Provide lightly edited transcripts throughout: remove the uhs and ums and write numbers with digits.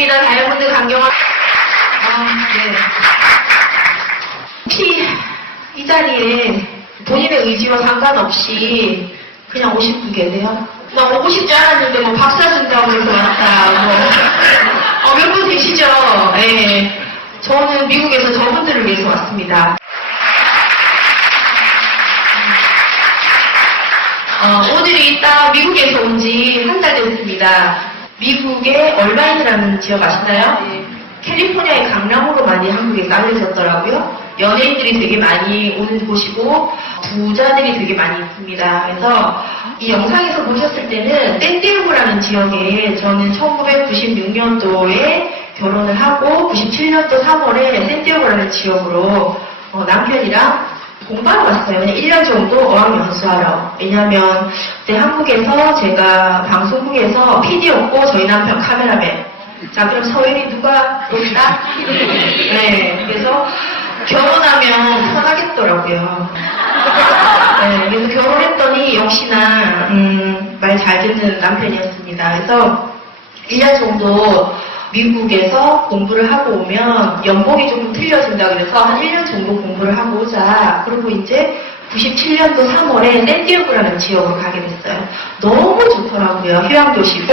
반갑습니다. 다이아몬드 강경화. 네. 혹시 이 자리에 본인의 의지와 상관없이 그냥 오신 분 계세요? 나 오고 싶지 않았는데 뭐 밥 사준다고 해서 왔다. 몇 분 계시죠? 네. 저는 미국에서 저분들을 위해서 왔습니다. 오늘이 딱 미국에서 온 지 한 달 됐습니다. 미국의 얼바인이라는 지역 아시나요? 네. 캘리포니아의 강남으로 많이 한국에서 알려졌더라고요. 연예인들이 되게 많이 오는 곳이고 부자들이 되게 많이 있습니다. 그래서 이 영상에서 보셨을 때는 샌디에고라는 지역에 저는 1996년도에 결혼을 하고 97년도 3월에 샌디에고라는 지역으로 남편이랑 공부하러 갔어요. 그냥 1년 정도 어학연수하러. 왜냐면 그때 한국에서 제가 방송국에서 PD였고 저희 남편 카메라맨. 자, 그럼 서연이 누가 온다? 네, 그래서 결혼하면 편하겠더라고요. 네, 그래서 결혼했더니 역시나 말 잘 듣는 남편이었습니다. 그래서 1년 정도 미국에서 공부를 하고 오면 연봉이 조금 틀려진다 그래서 한 1년 정도 공부를 하고 오자. 그리고 이제 97년도 3월에 샌디에고라는 지역으로 가게 됐어요. 너무 좋더라고요. 휴양도시고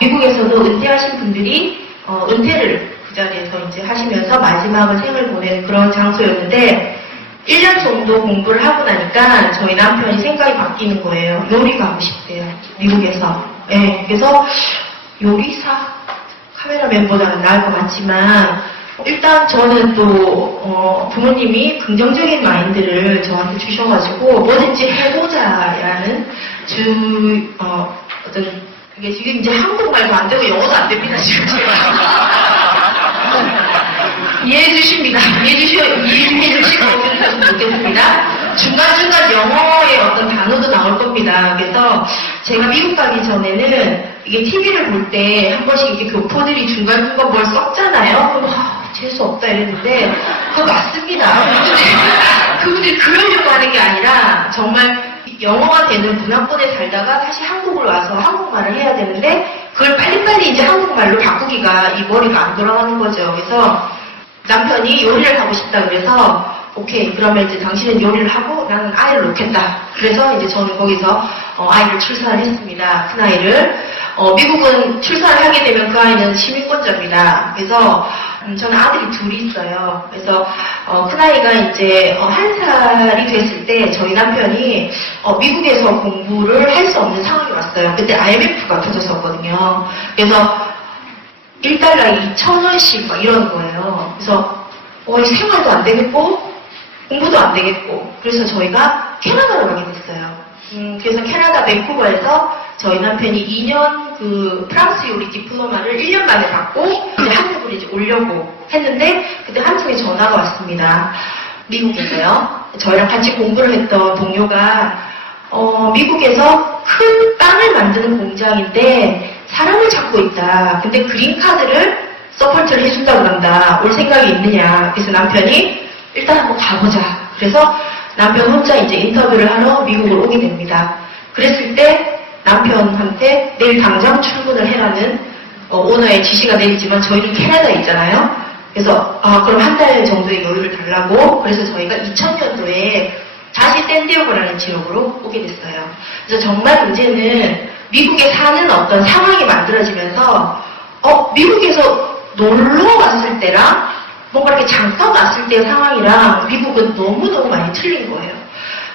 미국에서도 은퇴하신 분들이 은퇴를 그 자리에서 이제 하시면서 마지막을 생을 보내는 그런 장소였는데 1년 정도 공부를 하고 나니까 저희 남편이 생각이 바뀌는 거예요. 요리 가고 싶대요. 미국에서. 네, 그래서 요리사? 카메라맨보다는 나을 것 같지만 일단 저는 또 부모님이 긍정적인 마인드를 저한테 주셔가지고 뭐든지 해보자라는 어떤 이게 지금 이제 한국말도 안 되고 영어도 안 됩니다 지금 제가 이해해 주십니다. 이해해 주시면 좋겠습니다. 중간중간 영어의 어떤 단어도 나올 겁니다. 그래서 제가 미국 가기 전에는 이게 TV를 볼 때 한 번씩 이게 교포들이 중간중간 뭘 썩잖아요. 그럼 재수 없다 이랬는데 그거 맞습니다. 그분들이 그러려고 하는 게 아니라 정말 영어가 되는 문화권에 살다가 다시 한국으로 와서 한국말을 해야 되는데 그걸 빨리빨리 이제 한국말로 바꾸기가 이 머리가 안 돌아가는 거죠. 그래서 남편이 요리를 하고 싶다 그래서 오케이 그러면 이제 당신은 요리를 하고 나는 아이를 놓겠다. 그래서 이제 저는 거기서 아이를 출산을 했습니다. 큰 아이를. 미국은 출산을 하게 되면 그 아이는 시민권자입니다. 그래서 저는 아들이 둘이 있어요. 그래서 큰 아이가 이제 1살이 됐을 때 저희 남편이 미국에서 공부를 할 수 없는 상황이 왔어요. 그때 IMF가 터졌었거든요. 그래서 1달러에 2,000원씩 막 이러는 거예요. 그래서 생활도 안 되겠고 공부도 안 되겠고 그래서 저희가 캐나다로 가게 됐어요. 그래서 캐나다 밴쿠버에서 저희 남편이 2년 그 프랑스 요리 디플로마를 1년 만에 받고 이제 한국으로 이제 오려고 했는데 그때 한 통의 전화가 왔습니다. 미국에서요. 저희랑 같이 공부를 했던 동료가 미국에서 큰 빵을 만드는 공장인데 사람을 찾고 있다. 근데 그린카드를 서포트를 해준다고 한다. 올 생각이 있느냐. 그래서 남편이 일단 한번 가보자. 그래서 남편 혼자 이제 인터뷰를 하러 미국으로 오게 됩니다. 그랬을 때 남편한테 내일 당장 출근을 해라는 오너의 지시가 내리지만 저희는 캐나다에 있잖아요. 그래서 그럼 한 달 정도의 여유를 달라고 그래서 저희가 2000년도에 다시 샌디에고라는 지역으로 오게 됐어요. 그래서 정말 이제는 미국에 사는 어떤 상황이 만들어지면서 미국에서 놀러 왔을 때랑 뭔가 이렇게 잠깐 왔을 때의 상황이랑 미국은 너무너무 많이 틀린 거예요.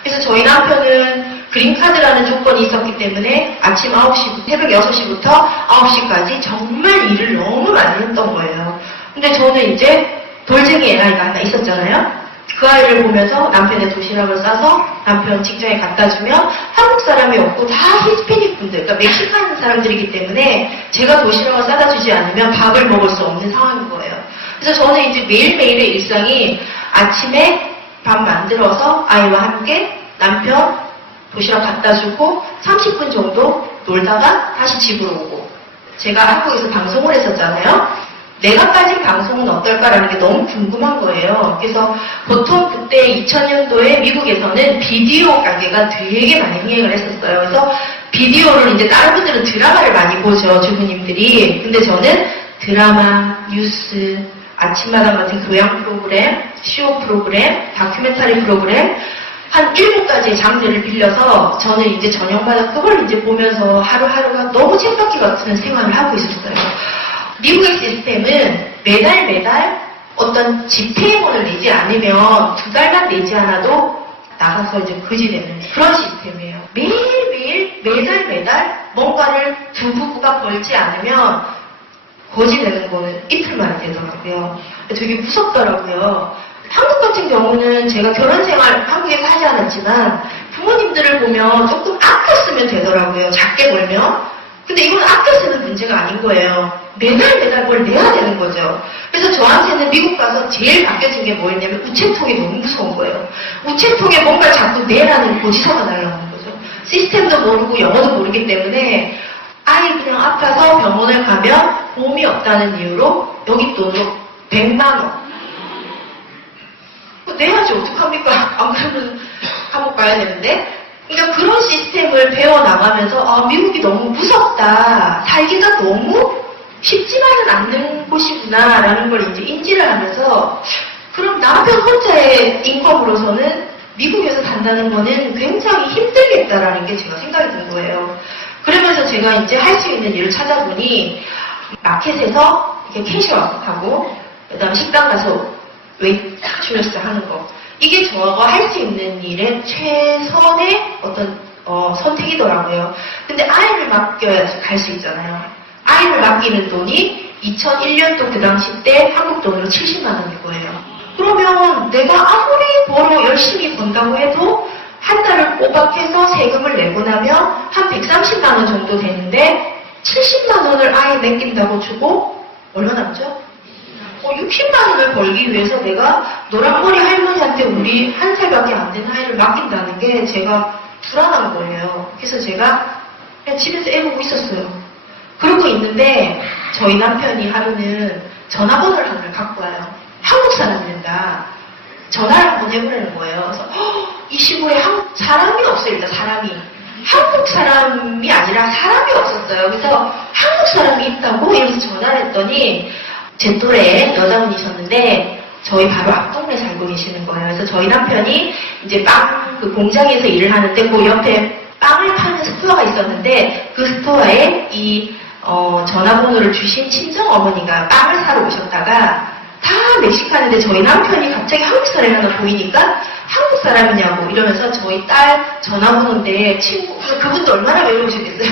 그래서 저희 남편은 그린카드라는 조건이 있었기 때문에 아침 9시, 새벽 6시부터 9시까지 정말 일을 너무 많이 했던 거예요. 근데 저는 이제 돌쟁이 애아이가 하나 있었잖아요. 그 아이를 보면서 남편의 도시락을 싸서 남편 직장에 갖다 주면 한국 사람이 없고 다 히스패닉 분들, 그러니까 멕시칸 사람들이기 때문에 제가 도시락을 싸다 주지 않으면 밥을 먹을 수 없는 상황인 거예요. 그래서 저는 이제 매일매일의 일상이 아침에 밥 만들어서 아이와 함께 남편 도시락 갖다 주고 30분 정도 놀다가 다시 집으로 오고 제가 한국에서 방송을 했었잖아요. 내가 빠진 방송은 어떨까라는 게 너무 궁금한 거예요. 그래서 보통 그때 2000년도에 미국에서는 비디오 가게가 되게 많이 흥행을 했었어요. 그래서 비디오를 이제 다른 분들은 드라마를 많이 보죠, 주부님들이. 근데 저는 드라마, 뉴스, 아침마당 같은 교양 프로그램, 쇼 프로그램, 다큐멘터리 프로그램, 한 7가지의 장르를 빌려서 저는 이제 저녁마다 그걸 이제 보면서 하루하루가 너무 쳇바퀴 같은 생활을 하고 있었어요. 미국의 시스템은 매달 어떤 집행원을 내지 않으면 2달만 내지 않아도 나가서 이제 거지 되는 그런 시스템이에요. 매달 뭔가를 두 부부가 벌지 않으면 거지 되는 거는 이틀 만에 되더라고요. 되게 무섭더라고요. 한국 같은 경우는 제가 결혼 생활 한국에서 하지 않았지만 부모님들을 보면 조금 아껴 쓰면 되더라고요. 작게 벌면. 근데 이건 아껴 쓰는 문제가 아닌 거예요. 매달 뭘 내야 되는 거죠. 그래서 저한테는 미국 가서 제일 바뀌어진 게 뭐였냐면 우체통이 너무 무서운 거예요. 우체통에 뭔가 자꾸 내라는 고지서가 날라오는 거죠. 시스템도 모르고 영어도 모르기 때문에 아이 그냥 아파서 병원을 가면 보험이 없다는 이유로 여기 돈으로 100만 원. 내야지 어떡합니까? 안 그러면 감옥 가야 되는데. 그러니까 그런 시스템을 배워나가면서 미국이 너무 무섭다. 살기가 너무 쉽지만은 않는 곳이구나 라는 걸 이제 인지를 하면서 그럼 남편 혼자의 인컴으로서는 미국에서 산다는 거는 굉장히 힘들겠다라는 게 제가 생각이 든 거예요. 그러면서 제가 이제 할 수 있는 일을 찾아보니 마켓에서 이렇게 캐셔하고 그다음에 식당 가서 웨이트레스 하는 거. 이게 저가 할 수 있는 일의 최선의 어떤 선택이더라고요. 근데 아이를 맡겨야지 갈 수 있잖아요. 아이를 맡기는 돈이 2001년도 그 당시 때 한국 돈으로 70만 원일 거예요. 그러면 내가 아무리 벌어 열심히 번다고 해도 한 달을 꼬박해서 세금을 내고 나면 한 130만 원 정도 되는데 70만 원을 아이에 맡긴다고 주고 얼마 남죠? 60만 원을 벌기 위해서 내가 노란머리 할머니한테 우리 1살밖에 안 된 아이를 맡긴다는 게 제가 불안한 거예요. 그래서 제가 그냥 집에서 애 보고 있었어요. 그러고 있는데 저희 남편이 하루는 전화번호를 하나를 갖고 와요. 한국 사람이란다. 전화를 한번 해보라는 거예요. 그래서 이 시골에 사람이 없어요. 일단 사람이. 한국 사람이 아니라 사람이 없었어요. 그래서 한국 사람이 있다고 이러면서 전화를 했더니 제 또래 여자분이셨는데 저희 바로 앞동네에 살고 계시는 거예요. 그래서 저희 남편이 이제 그 공장에서 일을 하는데 그 옆에 빵을 파는 스토어가 있었는데 그 스토어에 이 전화번호를 주신 친정 어머니가 빵을 사러 오셨다가 다 멕시칸인데 저희 남편이 갑자기 한국 사람이 하나 보이니까 한국 사람이냐고 이러면서 저희 딸 전화번호인데 그분도 얼마나 외로우시겠어요.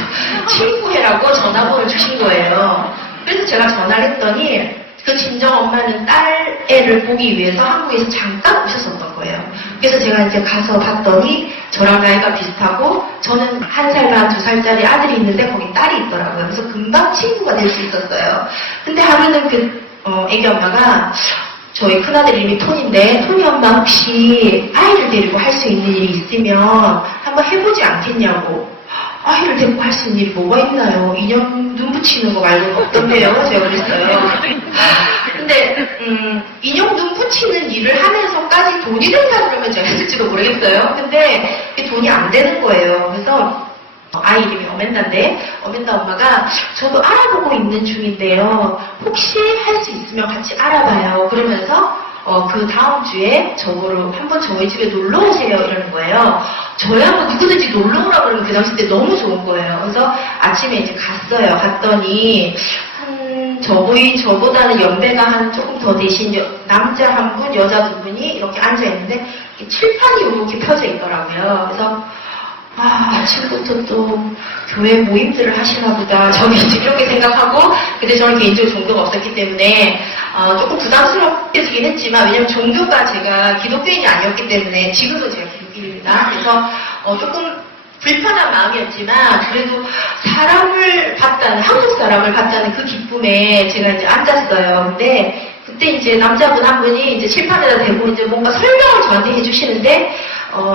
친구해라고 전화번호를 주신 거예요. 그래서 제가 전화를 했더니 그 친정 엄마는 딸 애를 보기 위해서 한국에서 잠깐 오셨었던 거예요. 그래서 제가 이제 가서 봤더니 저랑 나이가 비슷하고 저는 1살 반 2살짜리 아들이 있는데 거기 딸이 있더라고요. 그래서 금방 친구가 될 수 있었어요. 근데 하루는 그 애기 엄마가 저희 큰아들 이름이 톤인데 톤이 엄마 혹시 아이를 데리고 할 수 있는 일이 있으면 한번 해보지 않겠냐고. 아이를 데리고 할 수 있는 일이 뭐가 있나요? 인형 눈 붙이는 거 말고는 없던데요? 제가 그랬어요. 근데 인형 눈 붙이는 일을 하면서까지 돈이 된다 그러면 제가 했을지도 모르겠어요. 근데 돈이 안 되는 거예요. 그래서 아이 이름이 어멘다인데 어멘다 엄마가 저도 알아보고 있는 중인데요. 혹시 할 수 있으면 같이 알아봐요. 그러면서 그 다음 주에 저거로 한번 저희 집에 놀러 오세요 이러는 거예요. 저야 뭐 누구든지 놀러 오라 그러면 그 당시 때 너무 좋은 거예요. 그래서 아침에 이제 갔어요. 갔더니 저보다는 연배가 한 조금 더 되신 남자 한 분, 여자 두 분이 이렇게 앉아 있는데 칠판이 이렇게 펴져 있더라고요. 그래서 아침부터 또 교회 모임들을 하시나 보다. 저는 이제 이렇게 생각하고, 근데 저는 개인적으로 종교가 없었기 때문에 조금 부담스럽긴 했지만, 왜냐면 종교가 제가 기독교인이 아니었기 때문에, 지금도 제가 기독교인입니다. 그래서 조금 불편한 마음이었지만, 그래도 사람을 봤다는, 한국 사람을 봤다는 그 기쁨에 제가 이제 앉았어요. 근데 그때 이제 남자분 한 분이 이제 칠판에다 대고 이제 뭔가 설명을 저한테 해주시는데,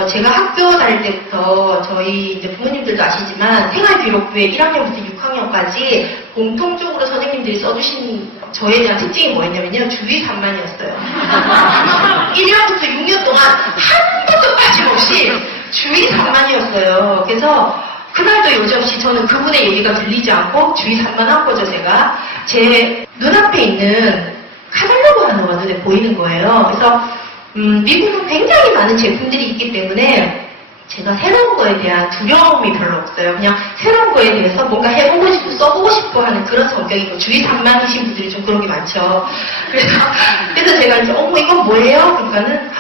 제가 학교 다닐 때부터 저희 이제 부모님들도 아시지만 생활기록부에 1학년부터 6학년까지 공통적으로 선생님들이 써주신 저에 대한 특징이 뭐였냐면요. 주의 산만이었어요. 1년부터 6년 동안 한 번도 빠짐없이 주의 산만이었어요. 그래서 그날도 여지없이 저는 그분의 얘기가 들리지 않고 주의 산만한 거죠, 제가. 제 눈앞에 있는 카탈로그 하나가 눈에 보이는 거예요. 그래서 미국은 굉장히 많은 제품들이 있기 때문에 제가 새로운 거에 대한 두려움이 별로 없어요. 그냥 새로운 거에 대해서 뭔가 해보고 싶고 써보고 싶어 하는 그런 성격이고, 주위 산만이신 분들이 좀 그런 게 많죠. 그래서 제가 이제 어머 이건 뭐예요? 그러니까는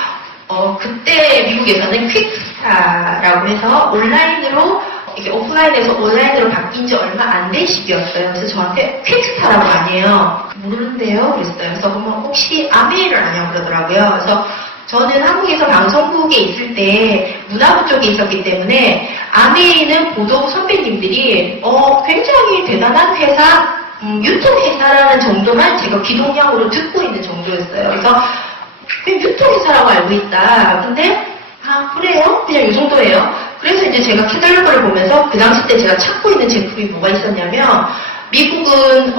그때 미국에서는 퀵스타라고 해서 온라인으로 이게 오프라인에서 온라인으로 바뀐 지 얼마 안 된 시기였어요. 그래서 저한테 퀵스타라고 아니에요. 모르는데요? 그랬어요. 그래서 그러면 혹시 아메이를 아냐고 그러더라고요. 그래서 저는 한국에서 방송국에 있을 때 문화부 쪽에 있었기 때문에 아메이는 보도 선배님들이 굉장히 대단한 회사, 유통회사라는 정도만 제가 귀동냥으로 듣고 있는 정도였어요. 그래서 그냥 유통회사라고 알고 있다. 근데 그래요? 그냥 이 정도예요. 그래서 이제 제가 캐탈로그를 보면서 그 당시 때 제가 찾고 있는 제품이 뭐가 있었냐면, 미국은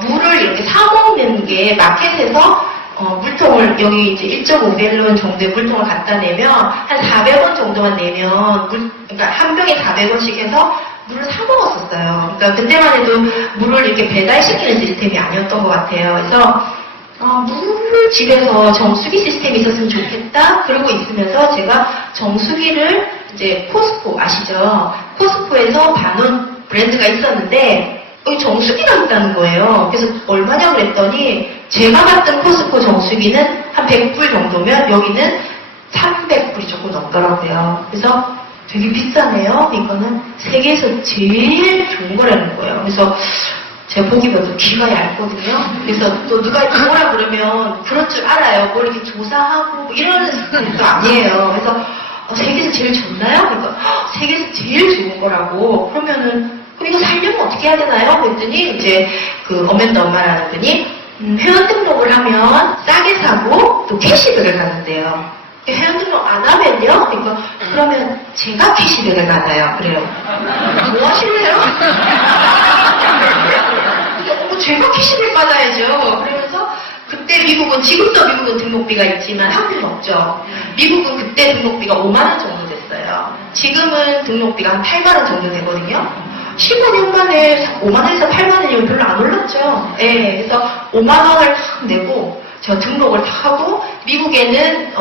물을 이렇게 사 먹는 게 마켓에서 물통을 여기 이제 1.5갤런 정도의 물통을 갖다 내면 한 400원 정도만 내면 그러니까 한 병에 400원씩 해서 물을 사 먹었었어요. 그러니까 그때만 해도 물을 이렇게 배달시키는 시스템이 아니었던 것 같아요. 그래서 물을 집에서 정수기 시스템이 있었으면 좋겠다 그러고 있으면서 제가 정수기를 이제 포스코 아시죠? 포스코에서 반원 브랜드가 있었는데 여기 정수기가 있다는 거예요. 그래서 얼마냐 그랬더니 제가 봤던 포스코 정수기는 한 100불 정도면 여기는 300불이 조금 넘더라고요. 그래서 되게 비싸네요. 이거는 세계에서 제일 좋은 거라는 거예요. 그래서 제가 보기보다 귀가 얇거든요. 그래서 또 누가 뭐라 그러면 그럴 줄 알아요. 뭐 이렇게 조사하고 뭐 이러는 것도 아니에요. 그래서 세계에서 제일 좋나요? 그러니까 세계에서 제일 좋은 거라고. 그러면은 그럼 이거 살려면 어떻게 해야 되나요? 그랬더니 이제 그 어멘더 엄마라는 분이 회원 등록을 하면 싸게 사고 또 캐시백을 받는데요. 회원 등록 안 하면요? 그러니까 그러면 제가 캐시백을 받아요. 그래요. 뭐 하실래요? 제가 캐시백 받아야죠. 그러면서 그때 미국은, 지금도 미국은 등록비가 있지만 한국은 없죠. 미국은 그때 등록비가 5만원 정도 됐어요. 지금은 등록비가 한 8만원 정도 되거든요. 10년 만에 5만원에서 8만원이면 별로 안 올랐죠. 예, 그래서 5만원을 탁 내고 저 등록을 탁 하고, 미국에는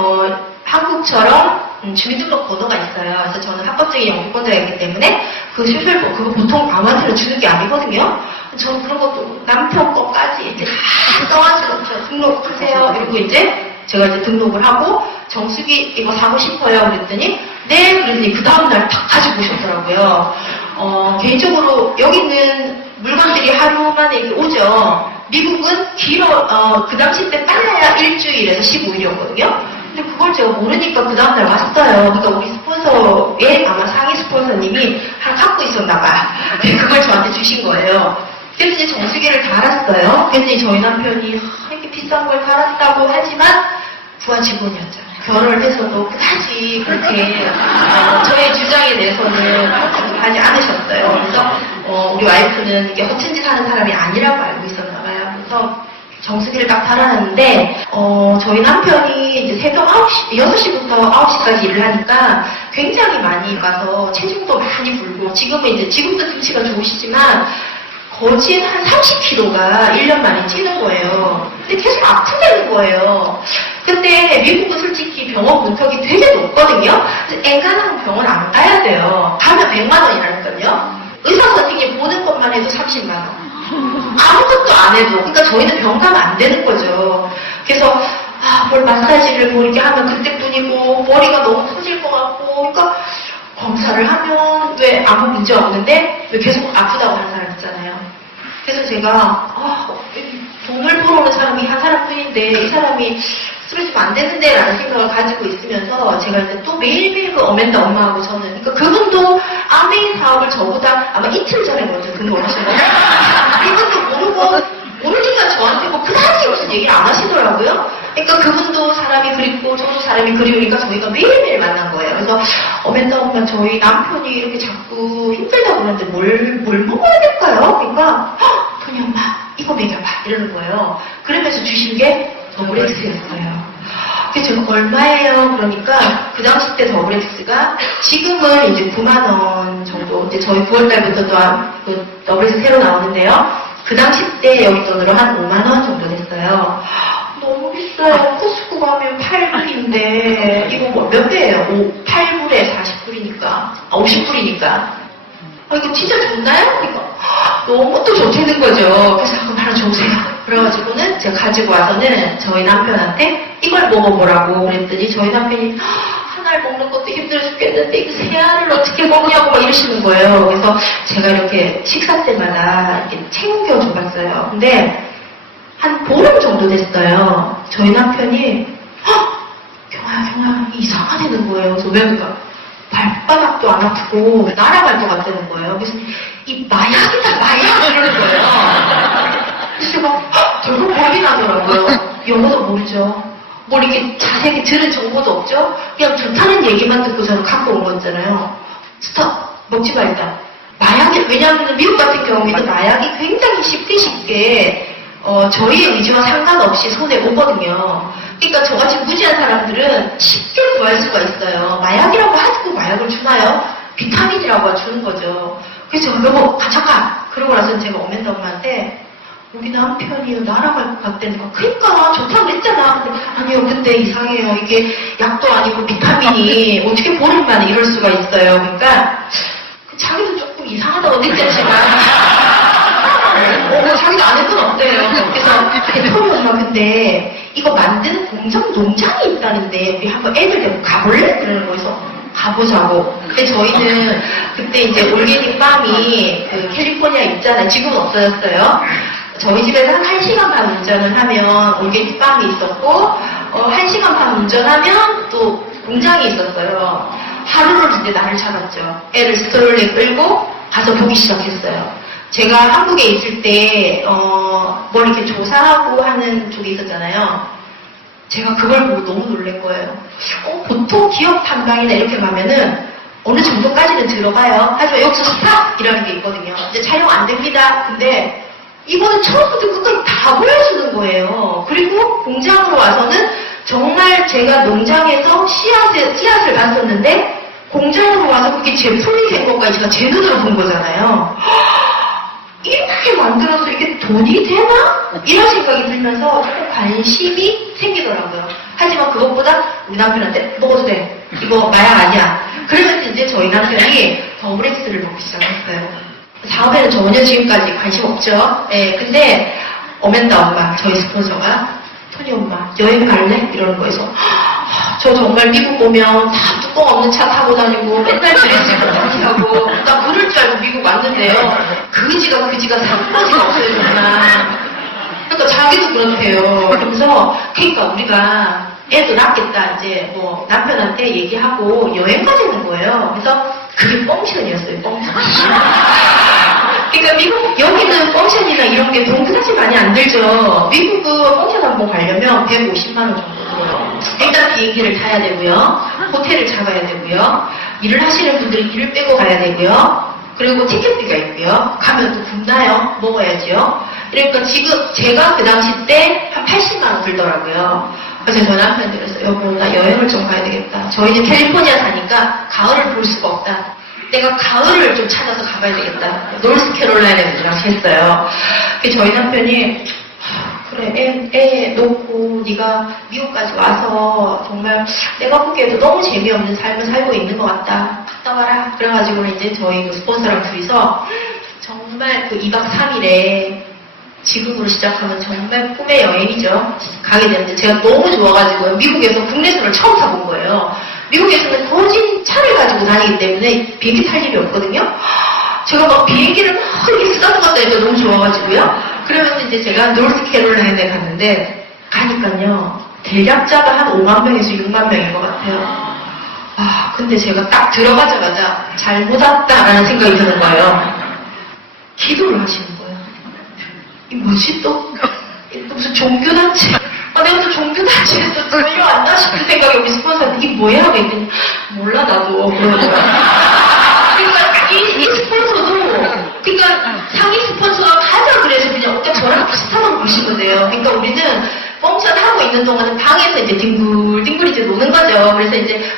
한국처럼 주민등록 번호가 있어요. 그래서 저는 합법적인 영주권자가 있기 때문에 그 실별번 그거 보통 아무한테나 주는 게 아니거든요. 저는 그런 것도 남편 것까지 이제 다 써가지고 저 등록하세요. 이러고 이제 제가 이제 등록을 하고 정수기 이거 사고 싶어요. 그랬더니 네, 그랬더니 그 다음날 딱 가지고 오셨더라고요. 개인적으로 여기 있는 물건들이 하루 만에 이렇게 오죠. 미국은 그 당시 때 빨라야 일주일에서 15일이었거든요. 근데 그걸 제가 모르니까 그 다음날 왔어요. 그러니까 우리 스폰서의 아마 상위 스폰서님이 하나 갖고 있었나봐요. 그걸 저한테 주신 거예요. 그래서 이제 정수기를 달았어요. 그랬더니 저희 남편이 이렇게 비싼 걸 달았다고 하지만 부하 직원이었잖아요. 결혼을 해서도 그다지 그렇게 저의 주장에 대해서는 하지 않으셨어요. 그래서 우리 와이프는 이게 허튼 짓 하는 사람이 아니라고 알고 있었나봐요. 그래서 정수기를 딱 달아놨는데 저희 남편이 이제 새벽 6시부터 9시까지 일을 하니까 굉장히 많이 가서 체중도 많이 불고, 지금도 등치가 좋으시지만 거진 한 30kg가 1년 만에 찌는 거예요. 근데 계속 아프다는 거예요. 근데 미국은 솔직히 병원 문턱이 되게 높거든요. 그래서 엔간하면 병원 안 가야 돼요. 가면 100만 원이라니까요. 의사 선생님 보는 것만 해도 30만 원. 아무것도 안 해도. 그러니까 저희는 병 가면 안 되는 거죠. 그래서 뭘 마사지를 뭐 이렇게 하면 그때뿐이고 머리가 너무 터질 것 같고, 그러니까 검사를 하면 왜 아무 문제 없는데 왜 계속 아프다고 하는 사람 있잖아요. 그래서 제가 돈을 벌어오는 사람이 한 사람뿐인데 이 사람이 스트레스 안 되는데 라는 생각을 가지고 있으면서 제가 이제 또 매일매일 그 어멘더 엄마하고 저는, 그러니까 그분도 아메이 사업을 저보다 아마 이틀 전에 먼저 등록을 하신 거예요. 이분도 모르니까 저한테 뭐 그다지 무슨 얘기를 안 하시더라고요. 그러니까 그분도 사람이 그립고 저도 사람이 그리우니까 저희가 매일매일 만난 거예요. 그래서 어멘더 엄마 저희 남편이 이렇게 자꾸 힘들다고 그러는데 뭘 먹어야 될까요? 그러니까 토니 엄마 이거 먹여봐 이러는 거예요. 그러면서 주신 게 더블엑스였어요. 그래서 제가 얼마예요? 그러니까 그 당시 때 더블엑스가 지금은 이제 9만 원 정도, 이제 저희 9월달부터 또 그 더블엑스 새로 나오는데요. 그 당시 때 여기 돈으로 한 5만 원 정도 됐어요. 너무 비싸요. 코스코 가면 8불인데 이거 뭐 몇 배예요? 8불에 40불이니까 50불이니까 이거 진짜 좋나요? 그러니까 너무 또 좋다는 거죠. 그래서 그럼 하나 줘보세요. 그래가지고는 제가 가지고 와서는 저희 남편한테 이걸 먹어보라고 그랬더니 저희 남편이 한 알 먹는 것도 힘들어 죽겠는데 이거 세 알을 어떻게 먹냐고 막 이러시는 거예요. 그래서 제가 이렇게 식사 때마다 이렇게 챙겨 줘봤어요. 근데 한 보름 정도 됐어요. 저희 남편이 경아야 이상하다는 거예요. 그래서 왜 그럴까? 발바닥도 안 아프고 날아갈 것 같다는 거예요. 그래서 이 마약이다 마약 이러는 거예요. 그래서 제가 결국 겁이 나더라고요. 영어도 모르죠. 뭘 이렇게 자세하게 들은 정보도 없죠. 그냥 좋다는 얘기만 듣고 저는 갖고 온 거잖아요. 스톱 먹지 말자. 마약이 왜냐하면 미국 같은 경우에는 마약이 굉장히 쉽게 저희의 의지와 상관없이 손에 오거든요. 그러니까 저같이 무지한 사람들은 쉽게 구할 수가 있어요. 마약이라고 하고 마약을 주나요? 비타민이라고 주는 거죠. 그래서 제가 여보 가져가. 그러고 나서 제가 어맨다 엄마한테 우리 남편이 날아갈 것 같다니까. 그러니까 좋다고 했잖아. 근데 아니요 근데 이상해요. 이게 약도 아니고 비타민이 어떻게 보름 만에 이럴 수가 있어요. 그러니까 자기도 조금 이상하다고 느꼈지만 자기도 안 했던 없대요. 그래서 대표님 엄마 근데 이거 만드는 공장 농장이 있다는데 우리 한번 애들 데리고 가볼래? 그러는 거에서 가보자고. 근데 저희는 그때 이제 올게닉 팜이 그 캘리포니아 있잖아요. 지금은 없어졌어요. 저희 집에서 한 1시간 반 운전을 하면 올게닉 팜이 있었고 1시간 반 운전하면 또 공장이 있었어요. 하루를 이제 날을 잡았죠. 애를 스트롤러에 끌고 가서 보기 시작했어요. 제가 한국에 있을 때, 뭘 이렇게 조사하고 하는 쪽이 있었잖아요. 제가 그걸 보고 너무 놀란 거예요. 보통 기업 탐방이나 이렇게 가면은 어느 정도까지는 들어가요. 하지만 여기서 스탑! 이라는 게 있거든요. 이제 촬영 안 됩니다. 근데 이거는 처음부터 끝까지 다 보여주는 거예요. 그리고 공장으로 와서는 정말 제가 농장에서 씨앗을 봤었는데 공장으로 와서 그게 제품이 된 것까지 제가 제 눈으로 본 거잖아요. 이렇게 만들어서 이게 돈이 되나? 이런 생각이 들면서 조금 관심이 생기더라고요. 하지만 그것보다 우리 남편한테 먹어도 돼. 이거 마약 아니야. 그러면서 이제 저희 남편이 더블엑스를 먹기 시작했어요. 사업에는 전혀 지금까지 관심 없죠. 예, 근데 어맨다 엄마, 저희 스폰서가 토니 엄마 여행 갈래? 이러는 거에서 저 정말 미국 오면 다 뚜껑 없는 차 타고 다니고 맨날 드레스 입고 다니고 나 그럴 줄 알고 미국 왔는데요. 그지가 상처지가 없어요 정말. 그러니까 자기도 그렇대요. 그러면서 그러니까 우리가 애도 낳겠다 이제 뭐 남편한테 얘기하고 여행 가자는 거예요. 그래서 그게 뻥션이었어요. 뻥션. 그러니까 미국 여기는 뻥션이나 이런 게 돈 그다지 많이 안 들죠. 미국은 뻥션 한번 가려면 150만 원 정도 들어요. 일단 비행기를 타야 되고요. 호텔을 잡아야 되고요. 일을 하시는 분들은 일을 빼고 가야 되고요. 그리고 티켓비가 있고요. 가면 또 굶나요? 먹어야죠. 그러니까 지금 제가 그 당시 때 한 80만 원 들더라고요. 그래서 저 남편한테 그랬어요. 여보 나 여행을 좀 가야 되겠다. 저희는 캘리포니아 사니까 가을을 볼 수가 없다. 내가 가을을 좀 찾아서 가봐야 되겠다. 노스캐롤라이나에 들어가서 했어요. 저희 남편이 그래 애 놓고 네가 미국까지 와서 정말 내가 보기에도 너무 재미없는 삶을 살고 있는 것 같다. 갔다 와라. 그래가지고 이제 저희 그 스폰서랑 둘이서 정말 그 2박 3일에 지금으로 시작하면 정말 꿈의 여행이죠. 가게 됐는데 제가 너무 좋아가지고 미국에서 국내선을 처음 타본 거예요. 미국에서는 거진 차를 가지고 다니기 때문에 비행기 탈 일이 없거든요. 제가 막 비행기를 막 이렇게 쓰다듬었다 해서 너무 좋아가지고요. 그러면서 이제 제가 노스캐롤라이나에 갔는데 가니까요. 대략자가 한 5만 명에서 6만 명인 것 같아요. 근데 제가 딱 들어가자마자 잘못 왔다라는 생각이 드는 거예요. 기도를 하시는 거예요. 이 뭐지 또? 무슨 종교단체? 내가 또 종교단체에서 들려왔나 싶은 생각이 우리 스폰서한테 이게 뭐야? 하고 있더니 몰라 나도 그러더라고요. 그러니까 이 스폰서도 그러니까 상위 스폰서가 가자 그래서 그냥 저랑 비슷하다고 보시면 돼요. 그러니까 우리는 펑션 하고 있는 동안은 방에서 이제 뒹굴뒹굴 이제 노는 거죠. 그래서 이제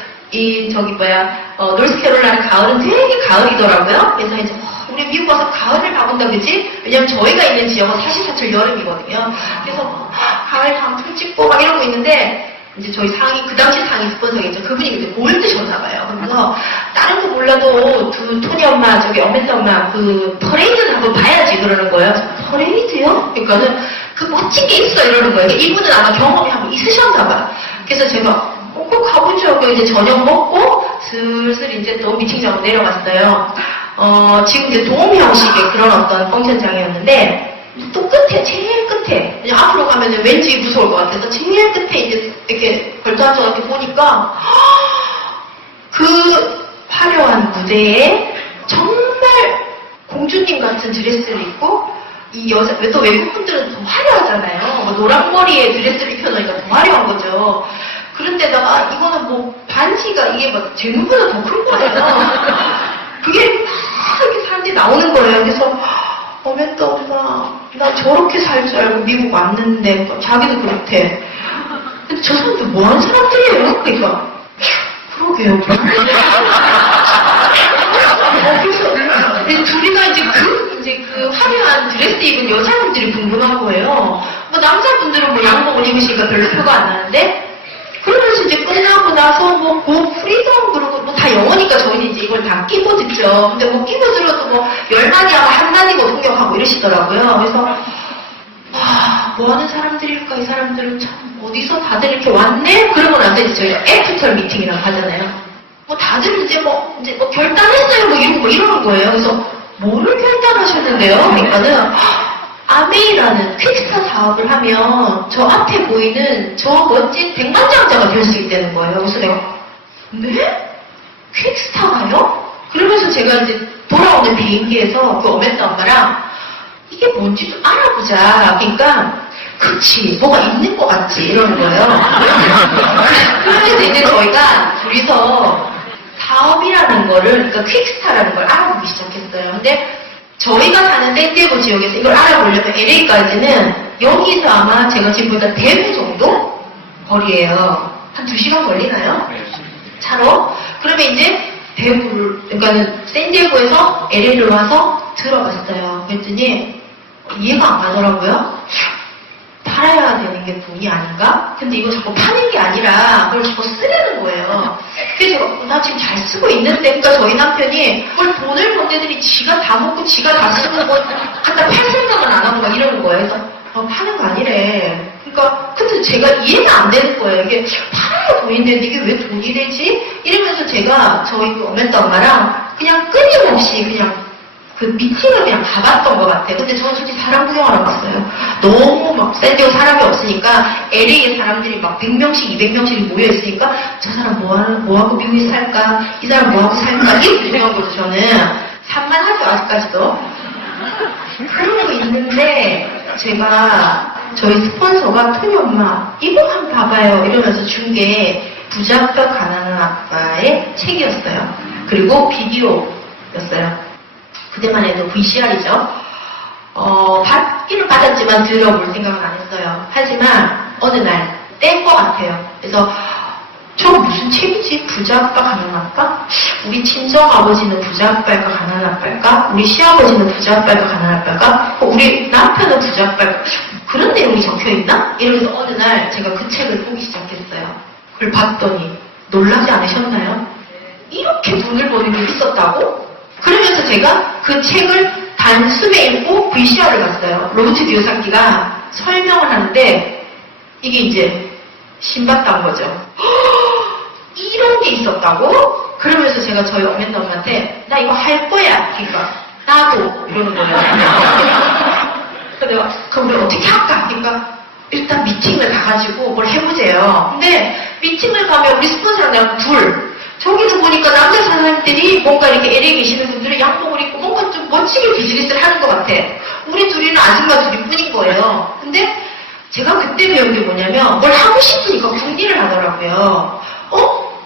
노스캐롤라이나 가을은 되게 가을이더라고요. 그래서 이제 우리 미국 와서 가을을 가본다 그지? 왜냐면 저희가 있는 지역은 사시사철 여름이거든요. 그래서 가을 방송 찍고 막 이러고 있는데 이제 저희 상위, 그 당시 상위 스폰서겠죠. 그분이 그때 뭘 드셨나봐요. 그래서 다른 거 몰라도 토니 엄마, 저기 어멘타 엄마 그 퍼레이드는 한번 봐야지 그러는 거예요. 퍼레이드요? 그러니까는 그 멋진 게 있어 이러는 거예요. 이분은 아마 경험이 한번 있으셨나봐요. 그래서 제가 꼭 가보죠. 그 이제 저녁 먹고 슬슬 이제 또 미팅장으로 내려갔어요. 지금 이제 도움 형식의 그런 어떤 펑션장이었는데 또 끝에, 제일 끝에, 그냥 앞으로 가면 왠지 무서울 것 같아서 제일 끝에 이제 이렇게 걸터 앉아서 이렇게 보니까 그 화려한 무대에 정말 공주님 같은 드레스를 입고 이 여자, 왜 또 외국분들은 더 화려하잖아요. 뭐 노란 머리에 드레스를 입혀놓으니까 더 화려한 거죠. 그런데다가 이거는 뭐 반지가 이게 막 제 눈보다 더 큰 거예요. 그게 막 이렇게 사람들이 나오는 거예요. 그래서 어멘타 엄마, 나 저렇게 살 줄 알고 미국 왔는데 자기도 그렇대. 근데 저 사람들 뭐 하는 사람들이에요? 그러니까 그러게요. 그래서 둘이가 이제 그 화려한 드레스 입은 여자분들이 궁금한 거예요. 뭐 남자분들은 뭐 양복을 입으시니까 별로 표가 안 나는데 그러면서 이제 끝나고 나서 뭐 프리덤 그러고 뭐 다 영어니까 저희는 이제 이걸 다 끼고 듣죠. 근데 뭐 끼고 들어도 뭐 10마디 하고 한 마디고 통역하고 이러시더라고요. 그래서 와, 뭐 하는 사람들일까 이 사람들은 참 어디서 다들 이렇게 왔네? 그러고 나서 이제 저희가 애프터 미팅이라고 하잖아요. 뭐 다들 이제 뭐 결단했어요 뭐 이러는 거예요. 그래서 뭐를 결단하셨는데요? 그러니까는 아메이라는 퀵스타 사업을 하면 저 앞에 보이는 저 멋진 백만장자가 될 수 있다는 거예요. 그래서 내가 네? 퀵스타가요? 그러면서 제가 이제 돌아오는 비행기에서 그 어멘타 엄마랑 이게 뭔지 좀 알아보자. 그러니까 그치 뭐가 있는 것 같지 이러는 거예요. 그래서 이제 저희가 둘이서 사업이라는 거를 그러니까 퀵스타라는 걸 알아보기 시작했어요. 근데 저희가 사는 샌디에고 지역에서 이걸 알아보려면 LA까지는 여기서 아마 제가 지금 보니까 대구 정도 거리예요. 한 2시간 걸리나요? 차로? 그러면 이제 대구를, 그러니까는 샌디에고에서 LA를 와서 들어갔어요. 그랬더니 이해가 안 가더라고요. 팔아야 되는 게 돈이 아닌가? 근데 이거 자꾸 파는 게 아니라 그걸 자꾸 쓰려는 거예요. 그래서 나 지금 잘 쓰고 있는데 그러니까 저희 남편이 뭘 돈을 번 데들이 지가 다 먹고 지가 다 쓰고 뭐 갖다 팔 생각은 안 하고 막 이러는 거예요. 그래서 파는 거 아니래. 그러니까 근데 제가 이해가 안 되는 거예요. 이게 팔아야 돈이 되는데 이게 왜 돈이 되지? 이러면서 제가 저희 그 어멘타 엄마랑 그냥 끊임없이 그냥 그 미팅을 그냥 가봤던 것 같아요. 근데 저는 솔직히 사람 구경하러 갔어요. 너무 막 샌디에고 사람이 없으니까 LA에 사람들이 막 100명씩 200명씩 모여있으니까 저 사람 뭐하고 미국에 살까? 이 사람 뭐하고 살까? 이렇게 구경한 거죠. 저는 산만하죠 아직까지도. 그러고 있는데 제가 저희 스폰서가 토니 엄마 이거 한번 봐봐요 이러면서 준 게 부자 아빠 가난한 아빠의 책이었어요. 그리고 비디오였어요. 그때만 해도 VCR이죠. 받기는 받았지만 들어볼 생각은 안 했어요. 하지만 어느 날 뗀 것 같아요. 그래서 저 무슨 책이지? 부자 아빠 가난한 아빠? 우리 친정 아버지는 부자 아빠일까 가난한 아빠일까? 우리 시아버지는 부자 아빠일까 가난한 아빠일까? 우리 남편은 부자 아빠일까? 그런 내용이 적혀있나? 이러면서 어느 날 제가 그 책을 보기 시작했어요. 그걸 봤더니 놀라지 않으셨나요? 이렇게 돈을 버는 게 있었다고? 그러면서 제가 그 책을 단숨에 읽고 VCR을 봤어요. 로버트 기요사키가 설명을 하는데 이게 이제 신봤다는 거죠. 이런 게 있었다고? 그러면서 제가 저희 어멘타 엄마한테 나 이거 할 거야. 그러니까 나도 이러는 거예요. 그래서 내가 그럼 우리 어떻게 할까? 그러니까 일단 미팅을 가가지고 뭘 해보재요. 근데 미팅을 가면 우리 스폰서랑 내가 둘 저기는 보니까 남자 사람들이 뭔가 이렇게 LA 계시는 분들은 양복을 입고 뭔가 좀 멋지게 비즈니스를 하는 것 같아. 우리 둘이는 아줌마 둘이 뿐인 거예요. 근데 제가 그때 배운 게 뭐냐면 뭘 하고 싶으니까 궁리를 하더라고요.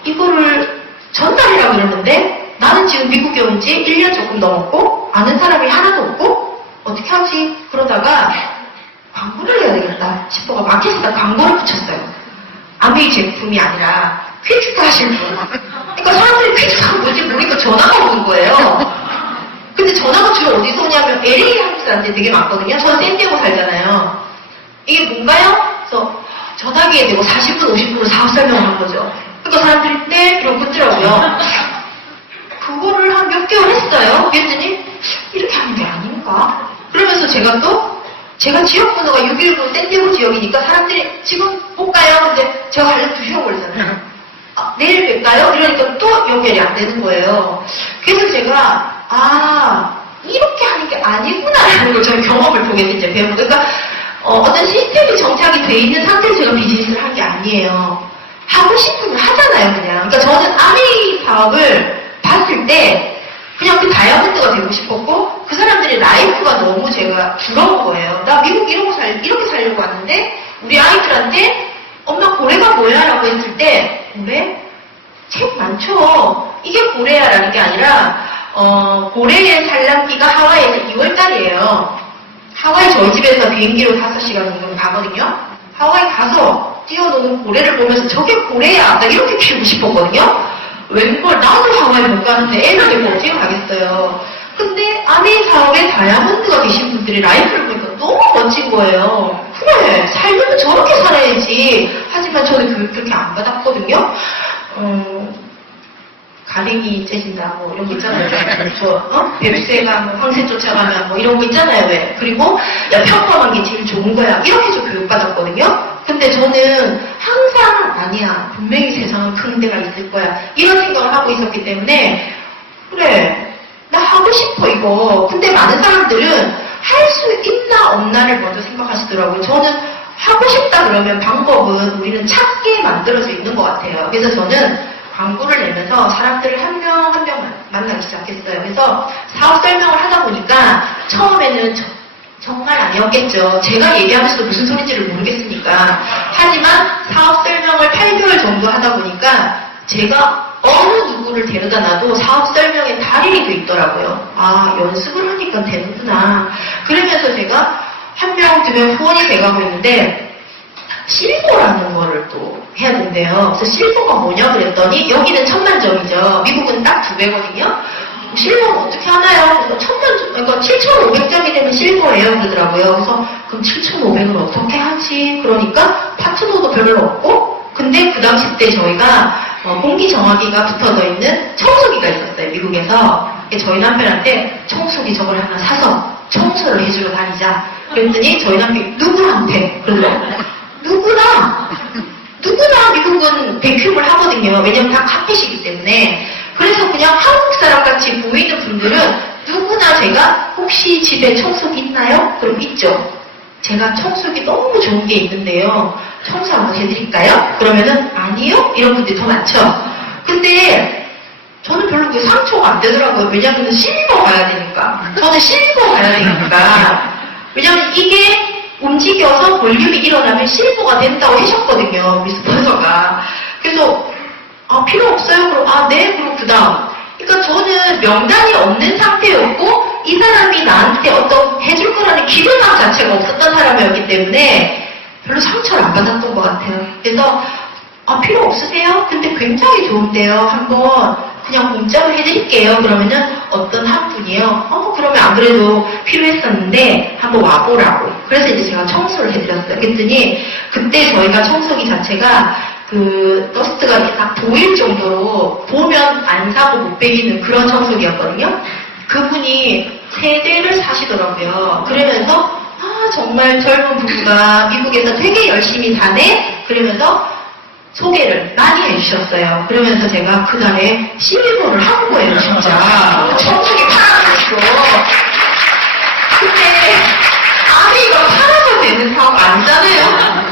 이거를 전달이라고 그러는데 나는 지금 미국에 온 지 1년 조금 넘었고 아는 사람이 하나도 없고 어떻게 하지? 그러다가 광고를 해야 되겠다 싶어서 마켓에다 광고를 붙였어요. 아메이 제품이 아니라 퀵스타 하실 분. 그러니까 사람들이 퀵스타가 뭔지 모르니까 전화가 오는 거예요. 근데 전화가 주로 어디서 오냐면 LA 한국 사람들이 되게 많거든요. 저는 샌디에고 살잖아요. 이게 뭔가요? 그래서 전화기에 대고 40분, 50분으로 사업 설명을 한 거죠. 그러니까 사람들이 네? 이러고 끊더라고요. 그거를 한 몇 개월 했어요. 그랬더니 이렇게 하는 게 아닌가? 그러면서 제가 지역번호가 619 샌디에고 지역이니까 사람들이 지금 못 가요. 근데 제가 가려면 2시간 걸리잖아요. 아, 내일 뵐까요? 이러니까 또 연결이 안 되는 거예요. 그래서 제가 이렇게 하는 게 아니구나라는 걸 저는 경험을 통해서 이제 배운 거예요. 그러니까 어떤 시스템이 정착이 돼 있는 상태에서 제가 비즈니스를 한 게 아니에요. 하고 싶으면 하잖아요, 그냥. 그러니까 저는 아메이 사업을 봤을 때 그냥 그 다이아몬드가 되고 싶었고 그 사람들의 라이프가 너무 제가 부러운 거예요. 나 미국 이렇게 살려고 왔는데 우리 아이들한테 엄마 고래가 뭐야? 라고 했을 때 고래? 책 많죠. 이게 고래야라는 게 아니라 고래의 산란기가 하와이에서 2월달이에요. 하와이 저희 집에서 비행기로 5시간 정도 가거든요. 하와이 가서 뛰어노는 고래를 보면서 저게 고래야. 나 이렇게 키우고 싶었거든요. 웬걸 나도 하와이 못 가는데 애를 데리고 어떻게 가겠어요. 근데 아메이 사업에 다이아몬드가 계신 분들이 라이프를 보니까 너무 멋진 거예요. 그래, 살려면 저렇게 살아야지. 하지만 저는 그렇게 안 받았거든요. 가랭이 째진다, 뭐, 이런 거 있잖아요. 뱁새가 뭐 황새 쫓아가면 뭐 이런 거 있잖아요, 왜. 그리고, 야, 평범한 게 제일 좋은 거야. 이렇게 좀 교육받았거든요. 근데 저는 항상, 아니야, 분명히 세상은 큰 데가 있을 거야. 이런 생각을 하고 있었기 때문에, 그래, 나 하고 싶어, 이거. 근데 많은 사람들은 할 수 있나, 없나를 먼저 생각하시더라고요. 저는 하고 싶다 그러면 방법은 우리는 찾게 만들어져 있는 것 같아요. 그래서 저는 광고를 내면서 사람들을 한 명 한 명 만나기 시작했어요. 그래서 사업 설명을 하다 보니까 처음에는 정말 아니었겠죠. 제가 얘기하면서도 무슨 소리인지를 모르겠으니까. 하지만 사업 설명을 8개월 정도 하다 보니까 제가 어느 누구를 데려다 놔도 사업 설명에 달인이 돼 있더라고요. 아, 연습을 하니까 되는구나. 그러면서 제가 한 명, 2명 후원이 돼가고 있는데 실버라는 거를 또 해야 된대요. 그래서 실버가 뭐냐 그랬더니 여기는 1000만점이죠. 미국은 딱 2배거든요. 실버는 어떻게 하나요? 1000만점, 그러니까 7,500점이 되면 실버예요 그러더라고요. 그래서 그럼 7,500을 어떻게 하지? 그러니까 파트너도 별로 없고 근데 그 당시 때 저희가 공기 정화기가 붙어져 있는 청소기가 있었어요. 미국에서. 저희 남편한테 청소기 저걸 하나 사서 청소를 해주러 다니자. 그랬더니 저희 남편이 누구한테? 그러더라고요. 누구나 미국은 백큐브를 하거든요. 왜냐면 다 카펫이기 때문에. 그래서 그냥 한국 사람 같이 보이는 분들은 누구나 제가 혹시 집에 청소기 있나요? 그럼 있죠. 제가 청소기 너무 좋은 게 있는데요. 청소 한번 해드릴까요? 그러면은 아니요? 이런 분들이 더 많죠. 근데 저는 별로 그 상처가 안 되더라고요. 왜냐면 실버 가야 되니까. 저는 실버 가야 되니까. 왜냐면 이게 움직여서 볼륨이 일어나면 실버가 된다고 하셨거든요. 우리 스폰서가. 그래서 필요 없어요. 그럼 네. 그럼 그 다음. 그러니까 저는 명단이 없는 상태였고 이 사람이 나한테 어떤 해줄 거라는 기대감 자체가 없었던 사람이었기 때문에 별로 상처를 안 받았던 것 같아요. 그래서 필요 없으세요? 근데 굉장히 좋은데요. 한번 그냥 공짜로 해드릴게요. 그러면은 어떤 한 분이요. 그러면 안 그래도 필요했었는데 한번 와보라고. 그래서 이제 제가 청소를 해드렸어요. 그랬더니 그때 저희가 청소기 자체가 그 더스트가 딱 보일 정도로 보면 안 사고 못 베기는 그런 청소기였거든요. 그분이 3대를 사시더라고요. 그러면서 정말 젊은 부부가 미국에서 되게 열심히 사네? 그러면서 소개를 많이 해주셨어요. 그러면서 제가 그날에 실버를 한 거예요, 진짜. 청소기 팔아줬어. 근데 아미가 팔아서 되는 사업 아니잖아요.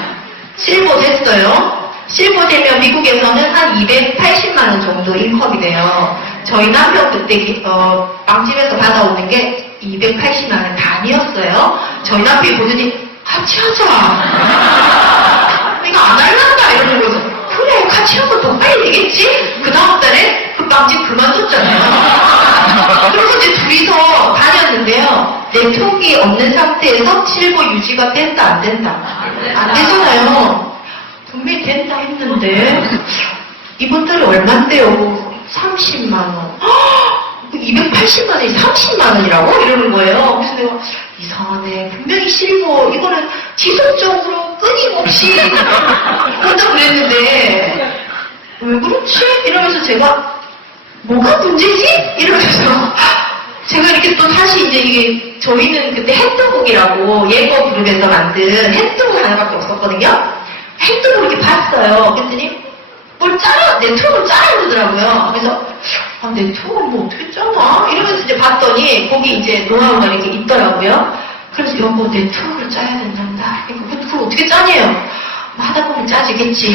실버 됐어요. 실버 되면 미국에서는 한 280만 원 정도 인컴이 돼요. 저희 남편 그때 빵집에서 받아오는 게 280만 원 단위였어요. 저희 남편이 보더니 같이 하자. 내가 안 할란다 이러는 거죠. 그래 같이 하면 더 빨리 되겠지? 그 다음 달에 그 빵집 그만뒀잖아요. 그래서 이제 둘이서 다녔는데요. 네트워크가 없는 상태에서 실버 유지가 된다 안 된다? 안 되잖아요. 분명히 된다 했는데 이번 달에 얼만데요? 30만 원. 280만 원이 30만 원이라고? 이러는 거예요. 그래서 내가 이상하네. 분명히 실버 이거는 지속적으로 끊임없이 한다고 그랬는데 왜 그렇지? 이러면서 제가 뭐가 문제지? 이러면서 제가 이렇게 또 사실 이제 이게 저희는 그때 핸드북이라고 예거 그룹에서 만든 핸드북 하나밖에 없었거든요. 핸드북 이렇게 봤어요. 그랬더니 뭘 짜라, 네트워크를 짜라 그러더라고요. 그래서 아, 네트워크 뭐 어떻게 짜나? 이러면서 이제 봤더니 거기 이제 노하우가 이렇게 있더라고요. 그래서 여보 네트워크를 짜야 된단다. 그걸 어떻게 짜냐요? 뭐 하다 보면 짜지겠지.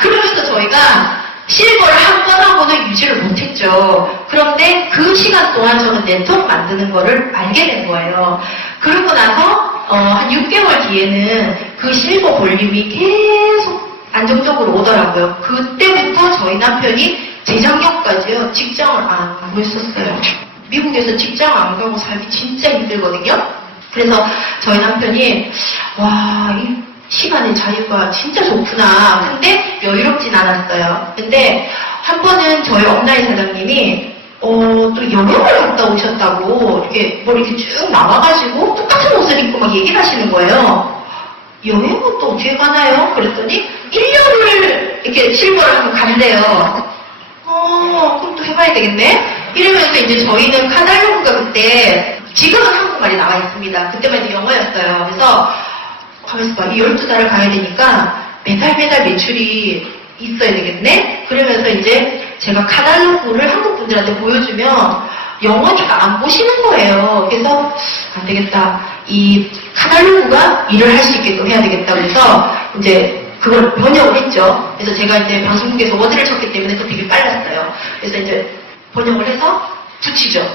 그러면서 저희가 실버를 한 번 하고는 유지를 못했죠. 그런데 그 시간 동안 저는 네트워크 만드는 거를 알게 된 거예요. 그러고 나서 한 6개월 뒤에는 그 실버 볼륨이 계속 안정적으로 오더라고요. 그때부터 저희 남편이 재작년까지요 직장을 안 하고 있었어요. 미국에서 직장 안 가고 살기 진짜 힘들거든요. 그래서 저희 남편이 와, 이 시간의 자유가 진짜 좋구나. 근데 여유롭진 않았어요. 근데 한 번은 저희 업라인 사장님이 또 여행을 갔다 오셨다고 이렇게 뭐 이렇게 쭉 나와가지고 똑같은 옷을 입고 막 얘기를 하시는 거예요. 여행은 또 어떻게 가나요? 그랬더니 1년을 이렇게 실버를 한번 간대요. 그럼 또 해봐야 되겠네? 이러면서 이제 저희는 카달로그가 그때, 지금은 한국말이 나와 있습니다. 그때만 이제 영어였어요. 그래서, 가만있어 봐. 이 12달을 가야 되니까 매달 매출이 있어야 되겠네? 그러면서 이제 제가 카달로그를 한국 분들한테 보여주면 영어니까 안 보시는 거예요. 그래서 안 되겠다. 이 카달로그가 일을 할 수 있게끔 해야 되겠다. 그래서 이제 그걸 번역을 했죠. 그래서 제가 이제 방송국에서 워드를 쳤기 때문에 또 되게 빨랐어요. 그래서 이제 번역을 해서 붙이죠.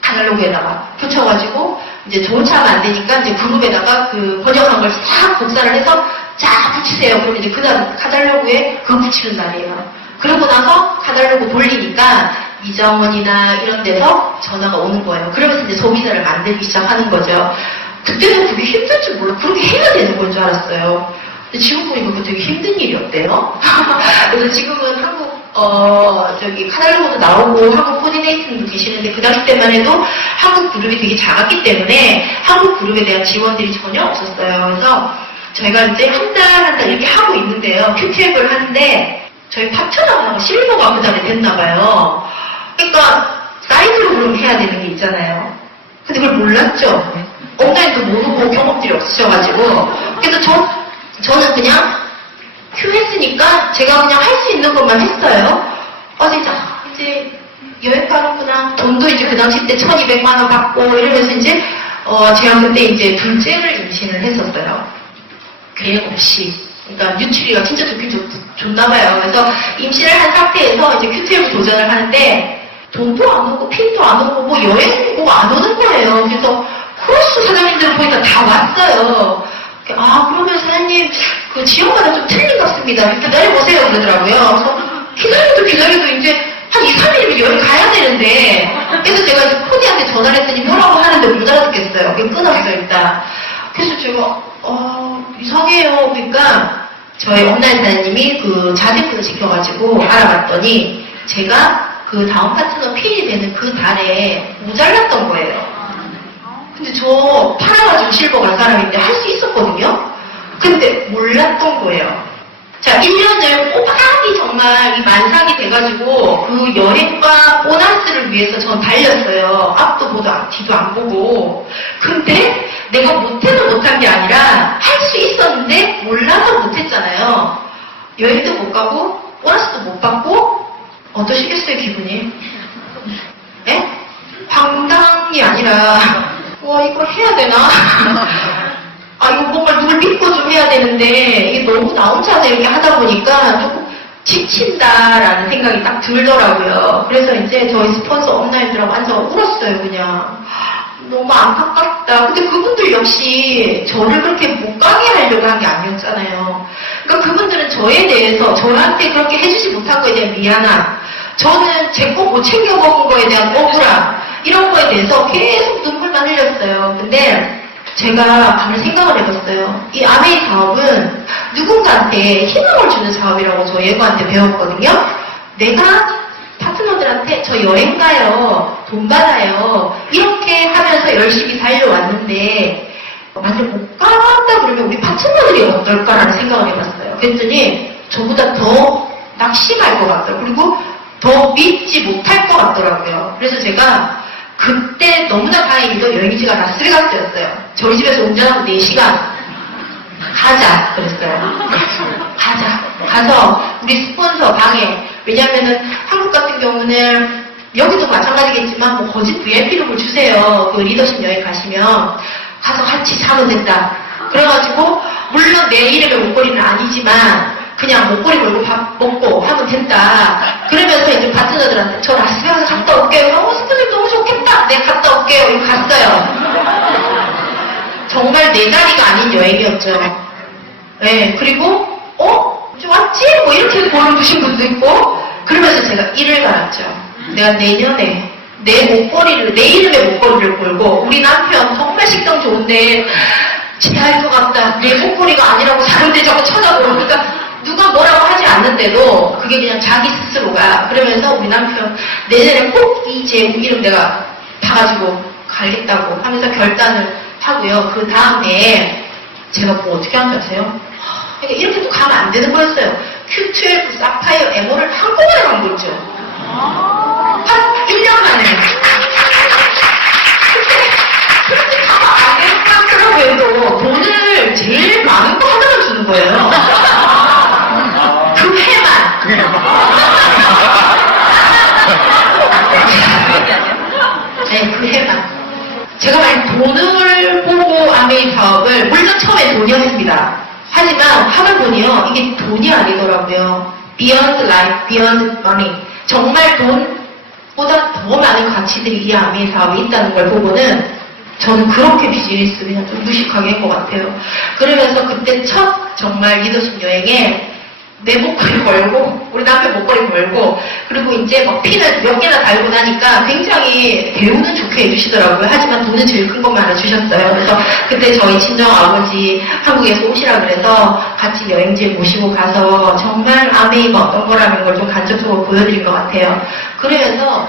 카달로그에다가 붙여가지고 이제 조차가 안 되니까 이제 그룹에다가 그 번역한 걸 싹 복사를 해서 쫙 붙이세요. 그러면 이제 그다음 카달로그에 그거 붙이는 날이에요. 그러고 나서 카달로그 돌리니까 이정원이나 이런 데서 전화가 오는 거예요. 그러면서 이제 소비자를 만들기 시작하는 거죠. 그때는 그게 힘들 줄 몰라. 그렇게 해야 되는 건 줄 알았어요. 근데 지금 보니까 그거 되게 힘든 일이었대요. 그래서 지금은 한국 저기 카달로그도 나오고 한국 코디네이팅도 계시는데 그 당시 때만 해도 한국 그룹이 되게 작았기 때문에 한국 그룹에 대한 지원들이 전혀 없었어요. 그래서 저희가 이제 한 달 이렇게 하고 있는데요. 큐티앱을 하는데 저희 파트너가 실버가 그 다음에 됐나 봐요. 그러니까 사이드로 그럼 해야 되는 게 있잖아요. 근데 그걸 몰랐죠. 온라인도 모르고 경험들이 없으셔가지고. 그래서 저는 그냥 큐 했으니까 제가 그냥 할 수 있는 것만 했어요. 진짜 이제 여행 가는구나. 돈도 이제 그 당시 때 1200만 원 받고 이러면서 이제 제가 그때 이제 둘째를 임신을 했었어요. 계획 없이. 그러니까 유치리가 진짜 좋긴 좋나 봐요. 그래서 임신을 한 상태에서 이제 큐티앱 도전을 하는데 돈도 안 오고 핀도 안 오고 뭐 여행 뭐 안 오는 거예요. 그래서 코러스 사장님들 보니까 다 왔어요. 그러면 사장님 그 지역마다 좀 틀린 것 같습니다. 기다려보세요 그러더라고요. 그래서 기다려도 이제 한 2, 3일이면 여행 가야 되는데 그래서 제가 이제 코디한테 전화를 했더니 뭐라고 하는데 못 알아듣겠어요. 그게 끊었어요 일단. 그래서 제가 이상해요. 그러니까 저희 온라인 사장님이 그 자제분을 지켜가지고 알아봤더니 제가 그 다음 파트너 핀이 되는 그 달에 모자랐던 거예요. 근데 저 팔아가지고 실버 간 사람인데 할 수 있었거든요? 근데 몰랐던 거예요. 자, 1년을 꼬박이 정말 이 만삭이 돼가지고 그 여행과 보너스를 위해서 전 달렸어요. 앞도 보도 뒤도 안 보고. 근데 내가 못해도 못한 게 아니라 할 수 있었는데 몰라서 못했잖아요. 여행도 못 가고 보너스도 못 받고 어떠시겠어요 기분이? 예? 황당이 아니라 이거 해야 되나? 이거 뭔가 누굴 믿고 좀 해야 되는데 이게 너무 나 혼자 이렇게 하다 보니까 조금 지친다라는 생각이 딱 들더라고요. 그래서 이제 저희 스폰서 업라인들하고 앉아서 울었어요. 그냥 너무 안타깝다. 근데 그분들 역시 저를 그렇게 못 가게 하려고 한 게 아니었잖아요. 그러니까 그분들은 저에 대해서 저한테 그렇게 해주지 못한 거에 대한 미안함, 저는 제 거 못 챙겨 먹은 거에 대한 억울함, 이런 거에 대해서 계속 눈물만 흘렸어요. 근데 제가 가만히 생각을 해봤어요. 이 아메이 사업은 누군가한테 희망을 주는 사업이라고 저 예고한테 배웠거든요. 내가 파트너들한테 저 여행 가요, 돈 받아요, 이렇게 하면서 열심히 달려왔는데 만약 못 갔다 그러면 우리 파트너들이 어떨까라는 생각을 해봤어요. 그랬더니 저보다 더 낙심할 것 같아요. 그리고 더 믿지 못할 것 같더라고요. 그래서 제가 그때 너무나 다행히도 여행지가 라스베가스였어요. 저희 집에서 운전하고 4시간 가자 그랬어요. 가자. 가서 우리 스폰서 방에, 왜냐면은 한국 같은 경우는 여기도 마찬가지겠지만 뭐 거짓 VIP룸을 주세요. 그 리더십 여행 가시면 가서 같이 자면 된다. 그래가지고 물론 내 이름의 목걸이는 아니지만 그냥 목걸이 걸고 밥 먹고 하면 된다. 그러면서 이제 파트너들한테 저 라스베가스 갔다 올게요. 스폰서 너무 좋겠다. 네, 갔다 올게요. 이거 갔어요. 정말 내 자리가 아닌 여행이었죠. 네, 그리고 좀 왔지? 뭐 이렇게 보름 두신 분도 있고, 그러면서 제가 일을 갈았죠. 내가 내년에 내 목걸이를, 내 이름의 목걸이를 걸고, 우리 남편 정말 식당 좋은데 지나할 것 같다. 내 목걸이가 아니라고 사람들이 자꾸 쳐다보고, 그러니까 누가 뭐라고 하지 않는데도 그게 그냥 자기 스스로가. 그러면서 우리 남편 내년에 꼭 이 제 이름 내가 봐가지고 가겠다고 하면서 결단을 하고요. 그 다음에 제가 뭐 어떻게 하는지 아세요? 그러니까 이렇게도 가면 안 되는 거였어요. Q12, 사파이어, 에머를 한꺼번에 간 거 있죠. 한 1년 만에. 그렇게 가면 안 되는 거라고 해도 돈을 제일 많은 거 하나만 주는 거예요. 그 해만. 네, 그 해만. 제가 만약 돈을 보고 아메이 사업을, 물론 처음에 돈이었습니다. 하지만 하는 돈이요, 이게 돈이 아니더라고요. Beyond life, beyond money. 정말 돈보다 더 많은 가치들이 이 아메이 사업에 있다는 걸 보고는 저는 그렇게 비즈니스 그냥 좀 무식하게 한 것 같아요. 그러면서 그때 첫 정말 리더십 여행에 내 목걸이 걸고, 우리 남편 목걸이 걸고, 그리고 이제 막 핀을 몇 개나 달고 나니까 굉장히 대우는 좋게 해주시더라고요. 하지만 돈은 제일 큰 것만 하나 주셨어요. 그래서 그때 저희 친정 아버지 한국에서 오시라 그래서 같이 여행지에 모시고 가서 정말 아메이가 어떤 거라는 걸 좀 간접적으로 보여드린 것 같아요. 그러면서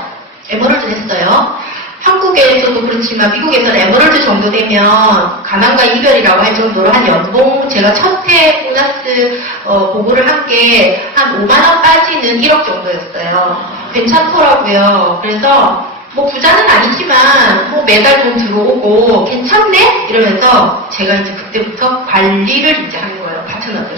에머럴드 했어요. 한국에서도 그렇지만 미국에서는 에머럴드 정도 되면 가난과 이별이라고 할 정도로 한 연봉, 제가 첫해 보너스 보고를 한 게 한 5만원 빠지는 1억 정도였어요. 괜찮더라고요. 그래서 뭐 부자는 아니지만 뭐 매달 돈 들어오고 괜찮네? 이러면서 제가 이제 그때부터 관리를 이제 하는 거예요. 파트너들.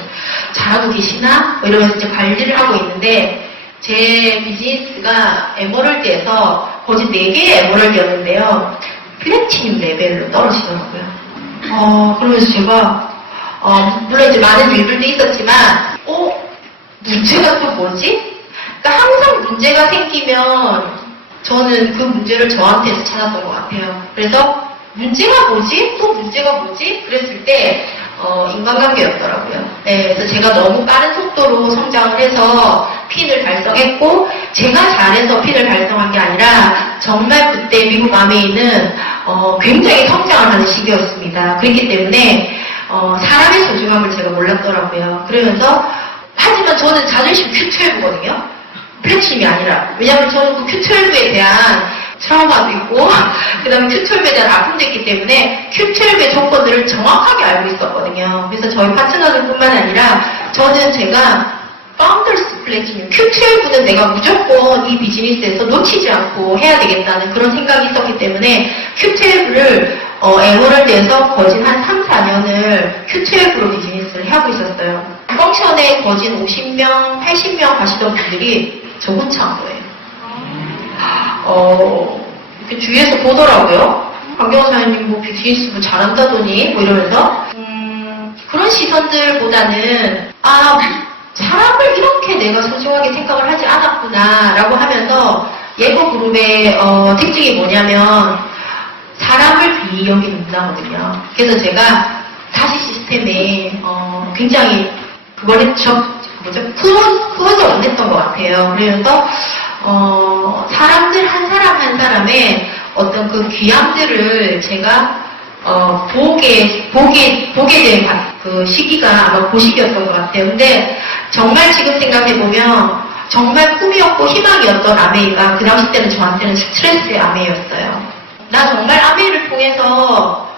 잘하고 계시나? 뭐 이러면서 이제 관리를 하고 있는데 제 비즈니스가 에머럴드에서 거진 4개의 에머럴드였는데요. 플래티늄 레벨로 떨어지더라고요. 그러면서 제가, 물론 이제 많은 일들도 있었지만, 문제가 또 뭐지? 그러니까 항상 문제가 생기면 저는 그 문제를 저한테서 찾았던 것 같아요. 그래서 문제가 뭐지? 또 문제가 뭐지? 그랬을 때, 인간관계였더라고요. 네, 그래서 제가 너무 빠른 속도로 성장을 해서 핀을 달성했고, 제가 잘해서 핀을 달성한 게 아니라, 정말 그때 미국 아메이는, 굉장히 성장을 하는 시기였습니다. 그렇기 때문에, 사람의 소중함을 제가 몰랐더라고요. 그러면서, 하지만 저는 자존심 Q12거든요. 플래티늄이 아니라. 왜냐하면 저는 그 Q12에 대한 트라우마도 있고 그 다음에 Q12에 대한 아픔도 있기 때문에 Q12의 조건들을 정확하게 알고 있었거든요. 그래서 저희 파트너들 뿐만 아니라 저는 제가 파운더스 플래티늄 Q12는 내가 무조건 이 비즈니스에서 놓치지 않고 해야 되겠다는 그런 생각이 있었기 때문에 Q12를 에머럴드에서 거진 한 3, 4년을 Q12로 비즈니스를 하고 있었어요. 펑션에 거진 50명, 80명 가시던 분들이 저 혼자 한 거예요. 이렇게 주위에서 보더라고요. 강경원 사장님 뭐 비즈니스 뭐 잘한다더니 뭐 이러면서 그런 시선들보다는 사람을 이렇게 내가 소중하게 생각을 하지 않았구나 라고 하면서 예고 그룹의 특징이 뭐냐면 사람을 비여기는 문화거든요. 그래서 제가 다시 시스템에 굉장히 그걸 크로즈 원했던 것 같아요. 그러면서 사람들 한 사람 한 사람의 어떤 그 귀함들을 제가 보게 된 그 시기가 아마 그 시기였던 것 같아요. 근데 정말 지금 생각해보면 정말 꿈이었고 희망이었던 아메이가 그 당시 때는 저한테는 스트레스의 아메이였어요. 나 정말 아메이를 통해서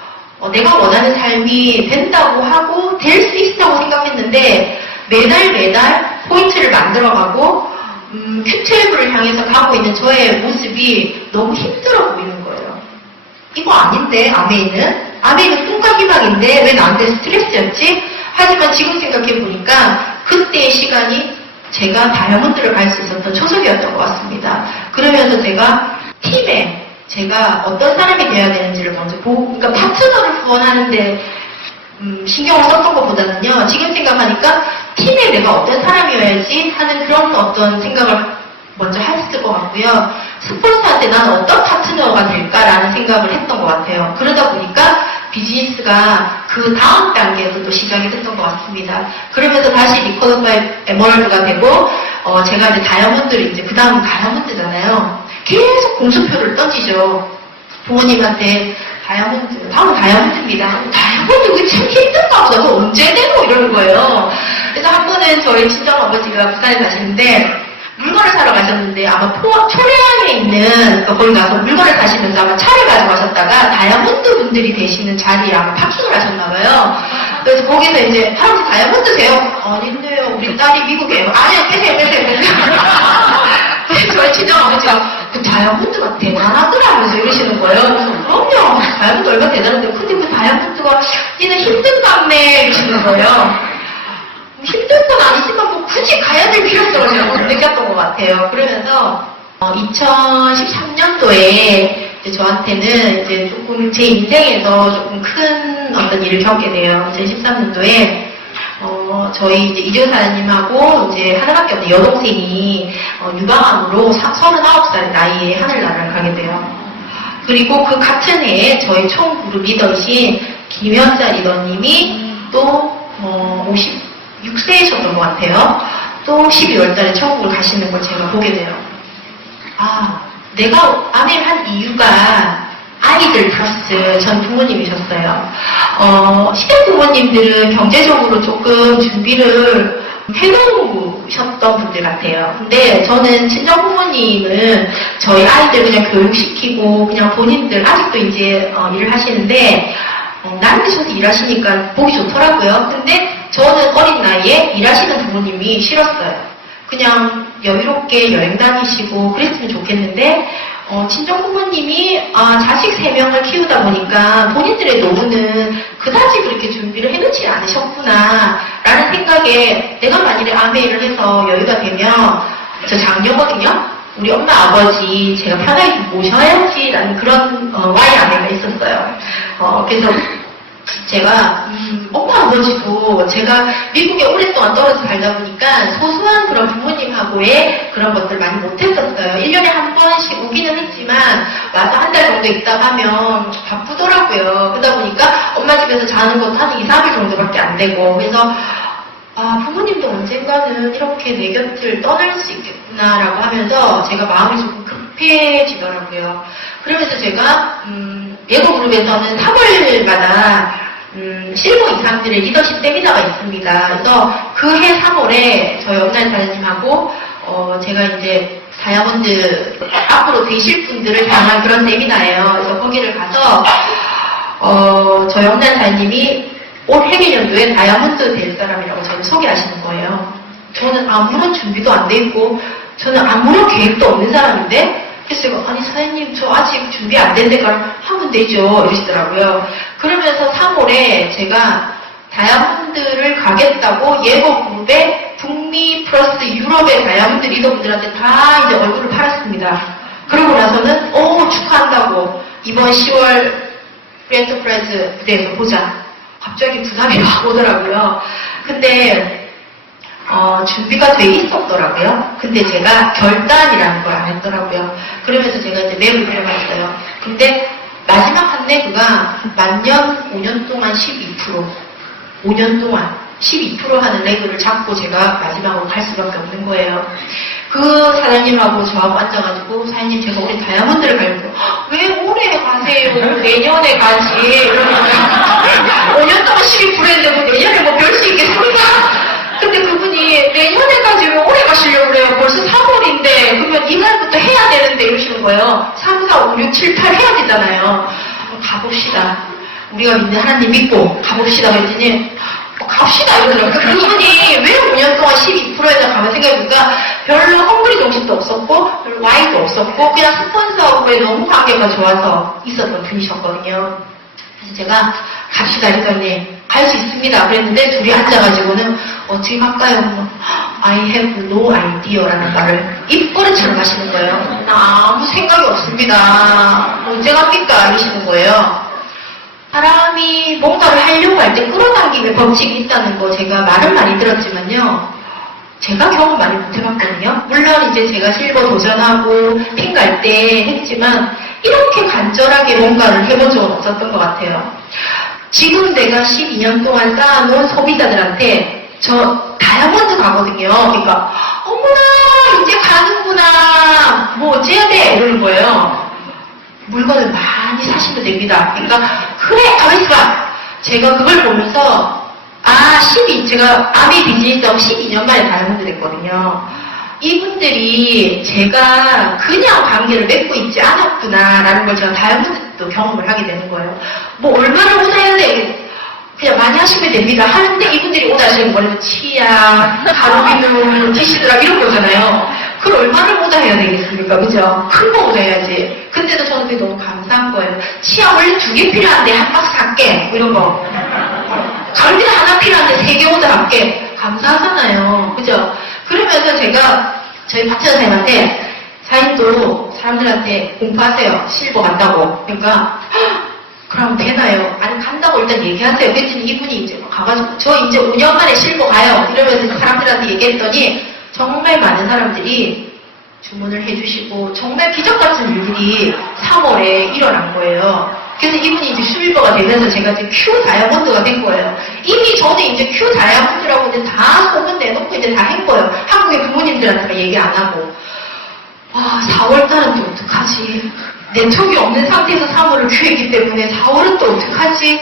내가 원하는 삶이 된다고 하고 될 수 있다고 생각했는데 매달 포인트를 만들어가고 Q12를 향해서 가고 있는 저의 모습이 너무 힘들어 보이는 거예요. 이거 아닌데 아메이는 꿈과 희망인데 왜 나한테 스트레스였지? 하지만 지금 생각해보니까 그때의 시간이 제가 다이아몬드를 갈 수 있었던 초석이었던 것 같습니다. 그러면서 제가 팀에 제가 어떤 사람이 되어야 되는지를 먼저 보고, 그러니까 파트너를 구원하는데 신경을 썼던 것보다는요, 지금 생각하니까 팀에 내가 어떤 사람이어야지 하는 그런 어떤 생각을 먼저 했을 것 같고요. 스폰서한테 난 어떤 파트너가 될까라는 생각을 했던 것 같아요. 그러다 보니까 비즈니스가 그 다음 단계에서 또 시작이 됐던 것 같습니다. 그러면서 다시 리콜 오브 에머럴드가 되고, 제가 이제 다이아몬드를 이제 그 다음은 다이아몬드잖아요. 계속 공수표를 던지죠. 부모님한테 다음은 다이아몬드입니다. 다이아몬드 그게 참 힘든가 보다. 그거 언제 되고 이러는 거예요. 그래서 한 번은 저희 친정아버지가 부산에 사시는데 물건을 사러 가셨는데 아마 초량에 있는 거기 가서 물건을 사시면서 아마 차를 가져가셨다가 다이아몬드 분들이 계시는 자리에 아마 파킹을 하셨나봐요. 그래서 거기서 이제 할아버지 다이아몬드세요? 아닌데요. 우리 딸이 미국에 아니요 계세요. 저희 친정아버지가 그 다이아몬드가 대단하더라 하면서 이러시는 거예요. 그래서 그럼요. 다이아몬드 얼마나 대단한데 근데 그 다이아몬드가 니는 힘든갑네 이러시는 거예요. 힘든 건 아니지만 뭐 굳이 가야 될 필요성을 제가 못 느꼈던 것 같아요. 그러면서 2013년도에 저한테는 이제 조금 제 인생에서 조금 큰 어떤 일을 겪게 돼요. 2013년도에 저희 이제 이조사님하고 이제 하나밖에 없는 여동생이 유방암으로 39살 나이에 하늘나라를 가게 돼요. 그리고 그 같은 해에 저희 총 그룹 리더이신 김현자 리더님이 또 56세이셨던 것 같아요. 또 12월 달에 천국을 가시는 걸 제가 보게 돼요. 내가 아멘 한 이유가 아이들 플러스 전 부모님이셨어요. 시댁 부모님들은 경제적으로 조금 준비를 해놓으셨던 분들 같아요. 근데 저는 친정 부모님은 저희 아이들 그냥 교육시키고 그냥 본인들 아직도 이제 일을 하시는데 나이 드셔서 일하시니까 보기 좋더라고요. 근데 저는 어린 나이에 일하시는 부모님이 싫었어요. 그냥 여유롭게 여행 다니시고 그랬으면 좋겠는데 친정 부모님이 자식 3명을 키우다 보니까 본인들의 노후는 그다지 그렇게 준비를 해놓지 않으셨구나 라는 생각에 내가 만일에 아메이를 해서 여유가 되면 저 장녀거든요. 우리 엄마 아버지 제가 편하게 모셔야지 라는 그런 와이 아메가 있었어요. 그래서 제가 엄마 아버지도 제가 미국에 오랫동안 떨어져 살다 보니까 소소한 그런 부모님하고의 그런 것들 많이 못했었어요. 1년에 한 번씩 오기는 했지만 와서 한 달 정도 있다 가면 바쁘더라고요. 그러다 보니까 엄마 집에서 자는 것도 한 2, 3일 정도밖에 안 되고 그래서 부모님도 언젠가는 이렇게 내 곁을 떠날 수 있겠구나라고 하면서 제가 마음이 조금 급해지더라고요. 그러면서 제가 예고 그룹에서는 3월마다 실무 이사들의 리더십 세미나가 있습니다. 그래서 그해 3월에 저희 엄난 사장님하고 제가 이제 다이아몬드 앞으로 되실 분들을 향한 그런 세미나예요. 그래서 거기를 가서 저희 엄난 사장님이 올 해계년도에 다이아몬드 될 사람이라고 저를 소개하시는 거예요. 저는 아무런 준비도 안 돼 있고 저는 아무런 계획도 없는 사람인데 그래서 제가 아니 사장님 저 아직 준비 안 된 데가 하면 되죠 이러시더라고요. 그러면서 3월에 제가 다이아몬드를 가겠다고 예고 그룹에 북미 플러스 유럽의 다이아몬드 리더분들한테 다 이제 얼굴을 팔았습니다. 그러고 나서는 축하한다고 이번 10월 프렌터프라이즈 무대에서 보자. 갑자기 부담이 막 오더라고요. 근데 준비가 돼 있었더라고요. 근데 제가 결단이라는 걸 안 했더라고요. 그러면서 제가 이제 랩을 들어갔어요. 근데 마지막 한 레그가 만년 5년 동안 12%, 5년 동안 12% 하는 레그를 잡고 제가 마지막으로 갈 수밖에 없는 거예요. 그 사장님하고 저하고 앉아가지고 사장님 제가 올해 다이아몬드를 가려고 왜 올해 가세요? 내년에 가지. 이러면 5년 동안 12% 했는데 뭐 내년에 뭐 별 수 있겠습니까? 근데 그분이 내년에 가지 왜 올해 가시려고 그래요? 벌써 4, 5, 6, 7, 8 해야 되잖아요. 가봅시다. 우리가 믿는 하나님 믿고 가봅시다 그랬더니 갑시다 이러더라고요. 그분이 왜 5년 동안 12%에다 가면 생각해보니까 별로 헝그리 정신도 없었고 별로 와이도 없었고 그냥 스폰서에 너무 관계가 좋아서 있었던 분이셨거든요. 그래서 제가 갑시다 했더니 갈 수 있습니다 그랬는데 둘이 앉아가지고는 어떻게 갈까요? I have no idea 라는 말을 입버릇처럼 하시는 거예요. 나 아무 생각이 없습니다. 언제 갑니까? 이러시는 거예요. 사람이 뭔가를 하려고 할 때 끌어당김의 법칙이 있다는 거 제가 말은 많이 들었지만요. 제가 경험 많이 못 해봤거든요. 물론 이제 제가 실버 도전하고 핑 갈 때 했지만 이렇게 간절하게 뭔가를 해본 적은 없었던 것 같아요. 지금 내가 12년 동안 쌓아놓은 소비자들한테 저 다이아몬드 가거든요. 그러니까 어머나 이제 가는구나 뭐 어째야 돼 이러는 거예요. 물건을 많이 사시면 됩니다. 그러니까 그래 가만히 있어봐. 제가 그걸 보면서 제가 아미 비즈니스하고 12년 만에 다이아몬드 됐거든요. 이분들이 제가 그냥 관계를 맺고 있지 않았구나 라는 걸 제가 다이아몬드 또 경험을 하게 되는 거예요. 뭐 얼마나 오나야 돼? 그냥 많이 하시면 됩니다. 하는데 이분들이 오다시는 거는 치약, 가루비누, 티시드라 이런 거잖아요. 그걸 얼마나 오다 해야 되겠습니까? 그죠? 큰 거 오다 해야지. 근데도 저는 그게 너무 감사한 거예요. 치약 원래 2개 필요한데 한 박스 살게. 뭐 이런 거. 가루비누 하나 필요한데 3개 오다 할게. 감사하잖아요. 그죠? 그러면서 제가 저희 박찬사님한테 사인도 사람들한테 공부하세요. 실버 간다고. 그러니까 그럼 되나요? 아니 간다고 일단 얘기하세요. 그랬더니 이분이 이제 가가지고 저 이제 5년 만에 실버 가요. 이러면서 사람들한테 얘기했더니 정말 많은 사람들이 주문을 해주시고 정말 기적같은 일들이 3월에 일어난 거예요. 그래서 이분이 이제 실버가 되면서 제가 이제 큐 다이아몬드가 된 거예요. 이미 저는 이제 큐 다이아몬드라고 이제 다 소문 내놓고 이제 다 한 거예요. 한국의 부모님들한테 얘기 안 하고. 와, 4월달은 또 어떡하지? 네트워크가 없는 상태에서 3월을 큐했기 때문에 4월은 또 어떡하지?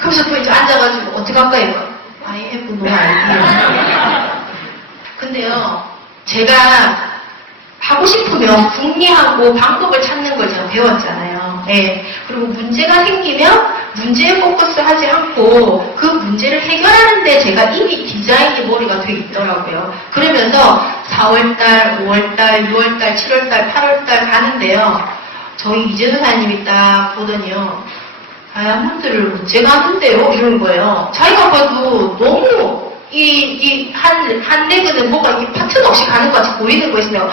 그래서 또 이제 앉아가지고 어떡할까요? I have no idea. 근데요, 제가 하고 싶으면 궁리하고 방법을 찾는 걸 제가 배웠잖아요. 네. 그리고 문제가 생기면 문제에 포커스 하지 않고 그 문제를 해결하는데 제가 이미 디자인이 머리가 돼 있더라고요. 그러면서 4월달, 5월달, 6월달, 7월달, 8월달 가는데요. 저희 이재수 사장님이 딱 보더니요. 다이아몬드를 언제 가는데요? 이러는 거예요. 자기가 봐도 너무 한 레그는 뭐가 파트너 없이 가는 것 같이 보이는 거 있으면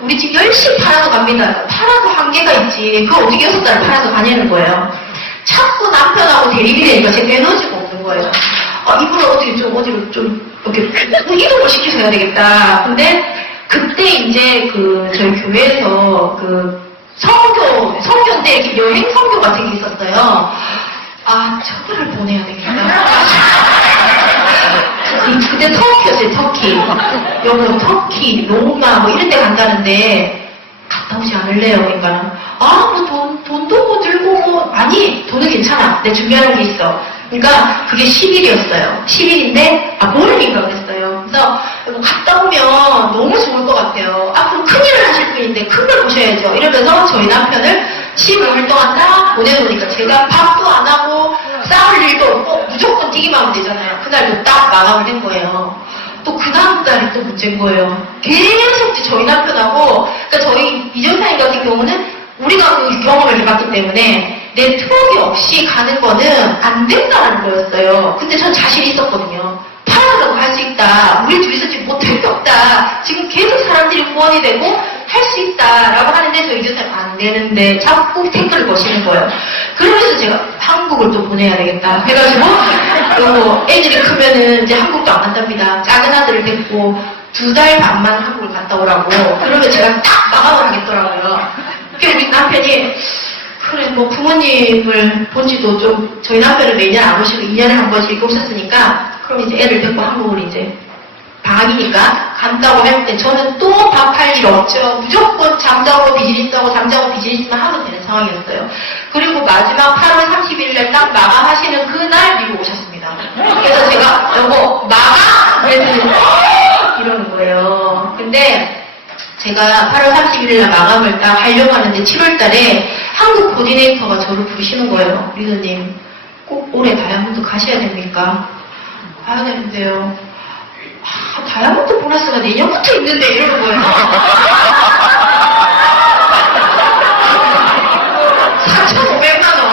우리 집 열심히 팔아서 갑니다. 팔아서 한계가 있지. 그거 어떻게 6달을 팔아서 가냐는 거예요. 자꾸 남편하고 대립이 되니까 제가 에너지가 없는 거예요. 이분을 어떻게 좀 어디로 좀 이렇게 이동을 시켜서 해야 되겠다. 근데 그때 이제 저희 교회에서 성교인데 이렇게 여행 성교 같은 게 있었어요. 저거를 보내야 되겠다. 그때 터키였어요, 터키. 여보, 터키, 로마, 뭐 이런 데 간다는데, 갔다 오지 않을래요, 그러니까는. 돈도 뭐 들고 뭐, 아니, 돈은 괜찮아. 내 준비하는 게 있어. 그러니까 그게 10일이었어요. 10일인데, 모르니까 그랬어요. 그래서, 갔다 오면 너무 좋을 것 같아요. 앞으로 큰일을 하실 분인데, 큰 걸 보셔야죠. 이러면서 저희 남편을 15일 동안 딱 보내놓으니까 제가 밥도 안 하고, 싸울 일도 없고 무조건 뛰기만 하면 되잖아요. 그날도 딱 마감을 한 거예요. 또 그 다음 달이 또 문제인 거예요. 계속 저희 남편하고, 그러니까 저희 이전사님 같은 경우는 우리가 그 경험을 해봤기 때문에 네트워크 없이 가는 거는 안 된다는 거였어요. 근데 전 자신이 있었거든요. 팔아라고 할 수 있다. 우리 둘이서 지금 못할 게 없다. 지금 계속 사람들이 후원이 되고 할 수 있다라고 하는데 저 이전사님 안 되는데 자꾸 태클을 거시는 거예요. 그러면서 제가 한국을 또 보내야 되겠다 해가지고 애들이 크면은 이제 한국도 안 간답니다. 작은 아들을 데리고 2달 반만 한국을 갔다 오라고. 그러면 제가 딱 마감을 하겠더라고요. 그래서 우리 남편이 그래 뭐 부모님을 본 지도 좀 저희 남편은 매년 안 오시고 2년에 한 번씩 오셨으니까 그럼 이제 애를 데리고 한국을 이제 방학이니까 간다고 할 때 저는 또 밥할 일 없죠. 무조건 잠자고 비즈니스하고 잠자고 비즈니스만 하면 되는 상황이었어요. 그리고 마지막 8월 30일날 딱 마감하시는 그날 미국 오셨습니다. 그래서 제가 여보 마감? 그랬더니 이러는 거예요. 근데 제가 8월 31일 날 마감을 딱 하려고 하는데 7월 달에 한국 코디네이터가 저를 부르시는 거예요. 리더님, 꼭 올해 다이아몬드 가셔야 됩니까? 가야 되는데요. 다이아몬드 보너스가 내년부터 있는데 이러는 거예요. 4,500만 원.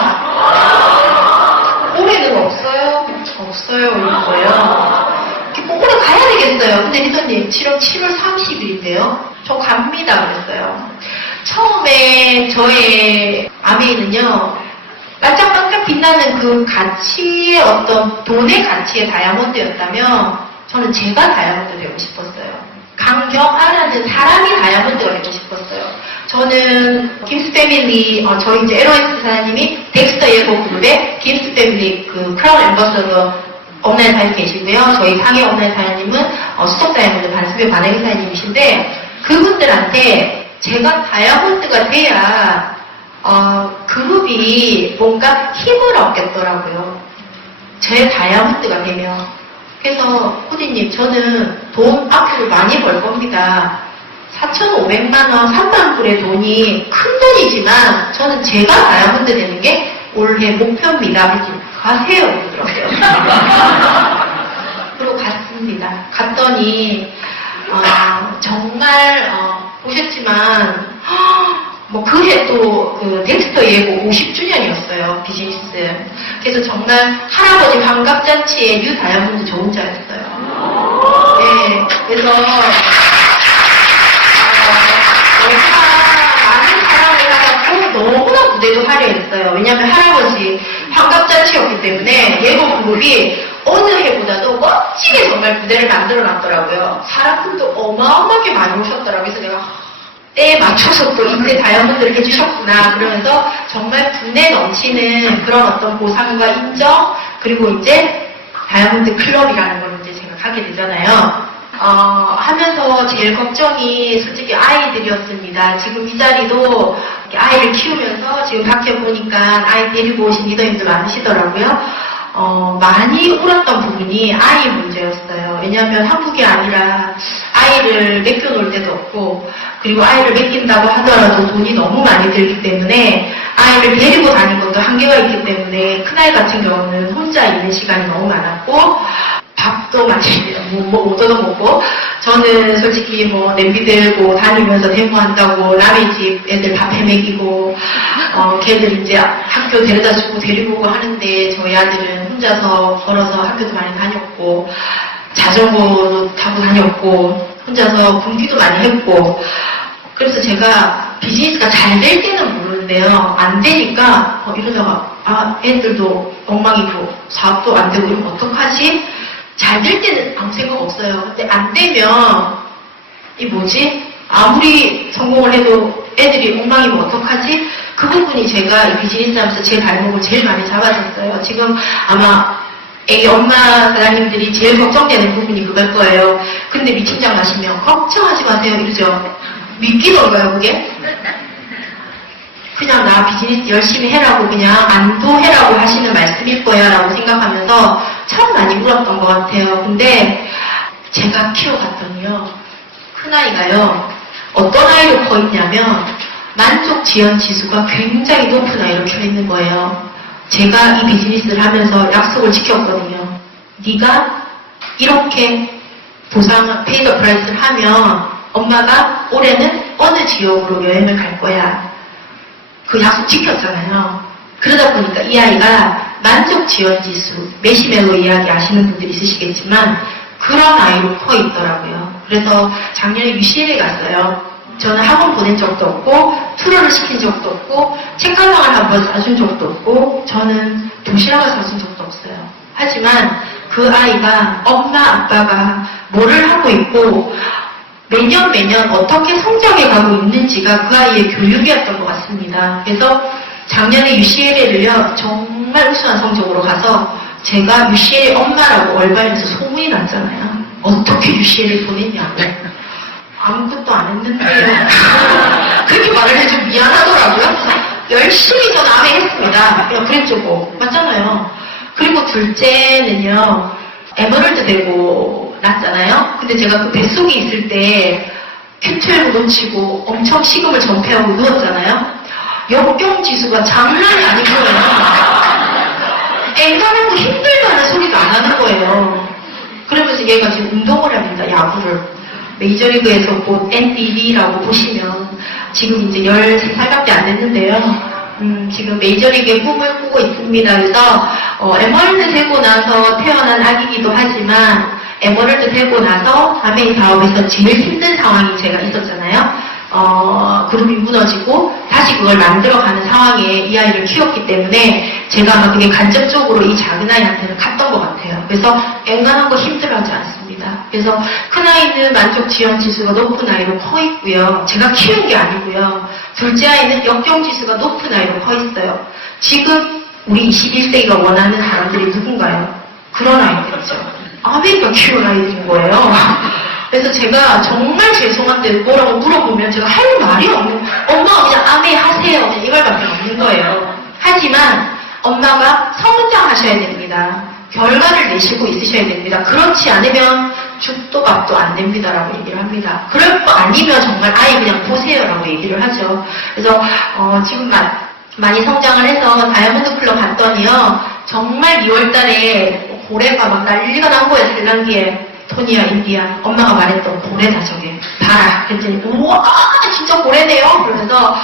올해는 없어요? 없어요. 이런 거예요. 꼭 올해 가야 되겠어요. 근데 리더님, 7월 30일인데요? 저 갑니다. 그랬어요. 처음에 저의 아메이는요, 반짝반짝 빛나는 그 가치의 어떤 돈의 가치의 다이아몬드였다면 저는 제가 다이아몬드 되고 싶었어요. 강경아라는 사람이 다이아몬드가 되고 싶었어요. 저는 김스 패밀리, 저희 이제 LOS 사장님이 덱스터 예고 그룹의 김스 패밀리 그 크라운 앰버서더 업라인 사장님 계시고요. 저희 상해 업라인 사장님은 수석 다이아몬드 반수배 반행이 사장님이신데 그분들한테 제가 다이아몬드가 돼야 그룹이 뭔가 힘을 얻겠더라고요. 제 다이아몬드가 되면. 그래서 코디님, 저는 돈 앞으로 많이 벌 겁니다. 4,500만 원, 3만 불의 돈이 큰 돈이지만 저는 제가 다이아몬드 되는 게 올해 목표입니다. 그래서 가세요. 그러더라고요. 그리고 갔습니다. 갔더니 정말 보셨지만 뭐 그해 또 그 덱스터 예고 50주년이었어요. 비즈니스. 그래서 정말 할아버지 환갑잔치에 뉴 다이아몬드 저 혼자였어요. 네. 그래서 너무나 많은 사랑을 받았고 너무나 무대도 화려했어요. 왜냐하면 할아버지 환갑잔치였기 때문에 예고 그룹이 어느 해보다도 멋지게 정말 무대를 만들어놨더라고요. 사람들도 어마어마하게 많이 오셨더라고요. 그래서 내가 때에 맞춰서 또 이때 다이아몬드를 해주셨구나 그러면서 정말 분에 넘치는 그런 어떤 보상과 인정 그리고 이제 다이아몬드 클럽이라는 걸 이제 생각하게 되잖아요. 하면서 제일 걱정이 솔직히 아이들이었습니다. 지금 이 자리도 아이를 키우면서 지금 밖에 보니까 아이 데리고 오신 리더님도 많으시더라고요. 많이 울었던 부분이 아이 문제였어요. 왜냐하면 한국이 아니라 아이를 맡겨놓을 데도 없고 그리고 아이를 맡긴다고 하더라도 돈이 너무 많이 들기 때문에 아이를 데리고 다니는 것도 한계가 있기 때문에 큰아이 같은 경우는 혼자 있는 시간이 너무 많았고 밥도 많이 못 얻어먹고 저는 솔직히 뭐 냄비 들고 다니면서 데모한다고 남의 집 애들 밥 해먹이고 걔들 이제 학교 데려다 주고 데리고 오고 하는데 저희 아들은 혼자서 걸어서 학교도 많이 다녔고 자전거도 타고 다녔고 혼자서 군기도 많이 했고 그래서 제가 비즈니스가 잘 될 때는 모르는데요. 안 되니까 이러다가 애들도 엉망이고 사업도 안 되고 이러면 어떡하지? 잘 될 때는 아무 생각 없어요. 근데 안 되면 이 뭐지? 아무리 성공을 해도 애들이 엉망이면 어떡하지? 그 부분이 제가 이 비즈니스 하면서 제 발목을 제일 많이 잡아줬어요. 지금 아마 애기 엄마 사장님들이 제일 걱정되는 부분이 그걸 거예요. 근데 미친장 마시면 걱정하지 마세요 이러죠. 믿기던가요 그게? 그냥 나 비즈니스 열심히 해라고 그냥 안도해라고 하시는 말씀일 거야 라고 생각하면서 참 많이 울었던 것 같아요. 근데 제가 키워봤더니요. 큰아이가요. 어떤 아이로 커 있냐면 만족 지연 지수가 굉장히 높은 아이로 켜 있는 거예요. 제가 이 비즈니스를 하면서 약속을 지켰거든요. 네가 이렇게 보상 페이 더 프라이스를 하면 엄마가 올해는 어느 지역으로 여행을 갈 거야. 그 약속 지켰잖아요. 그러다 보니까 이 아이가 만족 지연 지수, 메시멜로 이야기 아시는 분들이 있으시겠지만 그런 아이로 커 있더라고요. 그래서 작년에 UCL에 갔어요. 저는 학원 보낸 적도 없고 투어를 시킨 적도 없고 책가방을 한번 사준 적도 없고 저는 도시락을 사준 적도 없어요. 하지만 그 아이가 엄마 아빠가 뭐를 하고 있고 매년 어떻게 성장해가고 있는지가 그 아이의 교육이었던 것 같습니다. 그래서 작년에 UCLA를요 정말 우수한 성적으로 가서 제가 UCLA 엄마라고 얼바에서 소문이 났잖아요. 어떻게 UCLA를 보냈냐고. 아무것도 안 했는데요. 그렇게 말을 해주면 미안하더라고요. 열심히 저 남에 했습니다. 그냥 그랬죠 뭐. 맞잖아요. 그리고 둘째는요. 에메랄드 되고 났잖아요. 근데 제가 그 뱃속에 있을 때 큐트를 놓치고 엄청 식음을 전폐하고 누웠잖아요. 역경지수가 장난이 아닌 거예요. 앵간하고 힘들다는 소리가 안 하는 거예요. 그러면서 얘가 지금 운동을 합니다. 야구를. 메이저리그에서 곧 NPB라고 보시면 지금 이제 13살밖에 안 됐는데요. 지금 메이저리그의 꿈을 꾸고 있습니다. 그래서 에머럴드 되고 나서 태어난 아기이기도 하지만 에머럴드 되고 나서 아메이 사업에서 제일 힘든 상황이 제가 있었잖아요. 그룹이 무너지고 다시 그걸 만들어가는 상황에 이 아이를 키웠기 때문에 제가 아마 되게 간접적으로 이 작은 아이한테는 갔던 것 같아요. 그래서 앵간하고 힘들어하지 않습니다. 그래서 큰 아이는 만족 지연 지수가 높은 아이로 커 있고요. 제가 키운 게 아니고요. 둘째 아이는 역경 지수가 높은 아이로 커 있어요. 지금 우리 21세기가 원하는 사람들이 누군가요? 그런 아이들이죠. 아메리카 키운 아이들인 거예요. 그래서 제가 정말 죄송한데 뭐라고 물어보면 제가 할 말이 없는, 엄마가 그냥 아메 하세요. 그냥 이 말밖에 없는 거예요. 하지만 엄마가 성장하셔야 됩니다. 결과를 내시고 있으셔야 됩니다. 그렇지 않으면 죽도 밥도 안 됩니다라고 얘기를 합니다. 그럴 거 아니면 정말 아이 그냥 보세요라고 얘기를 하죠. 그래서 지금 많이 성장을 해서 다이아몬드 클럽 갔더니요. 정말 2월달에 고래가 막 난리가 난 거예요. 슬랑기에. 토니아, 인디아, 엄마가 말했던 고래다 저게. 봐라. 그랬더니 우와 진짜 고래네요. 그러면서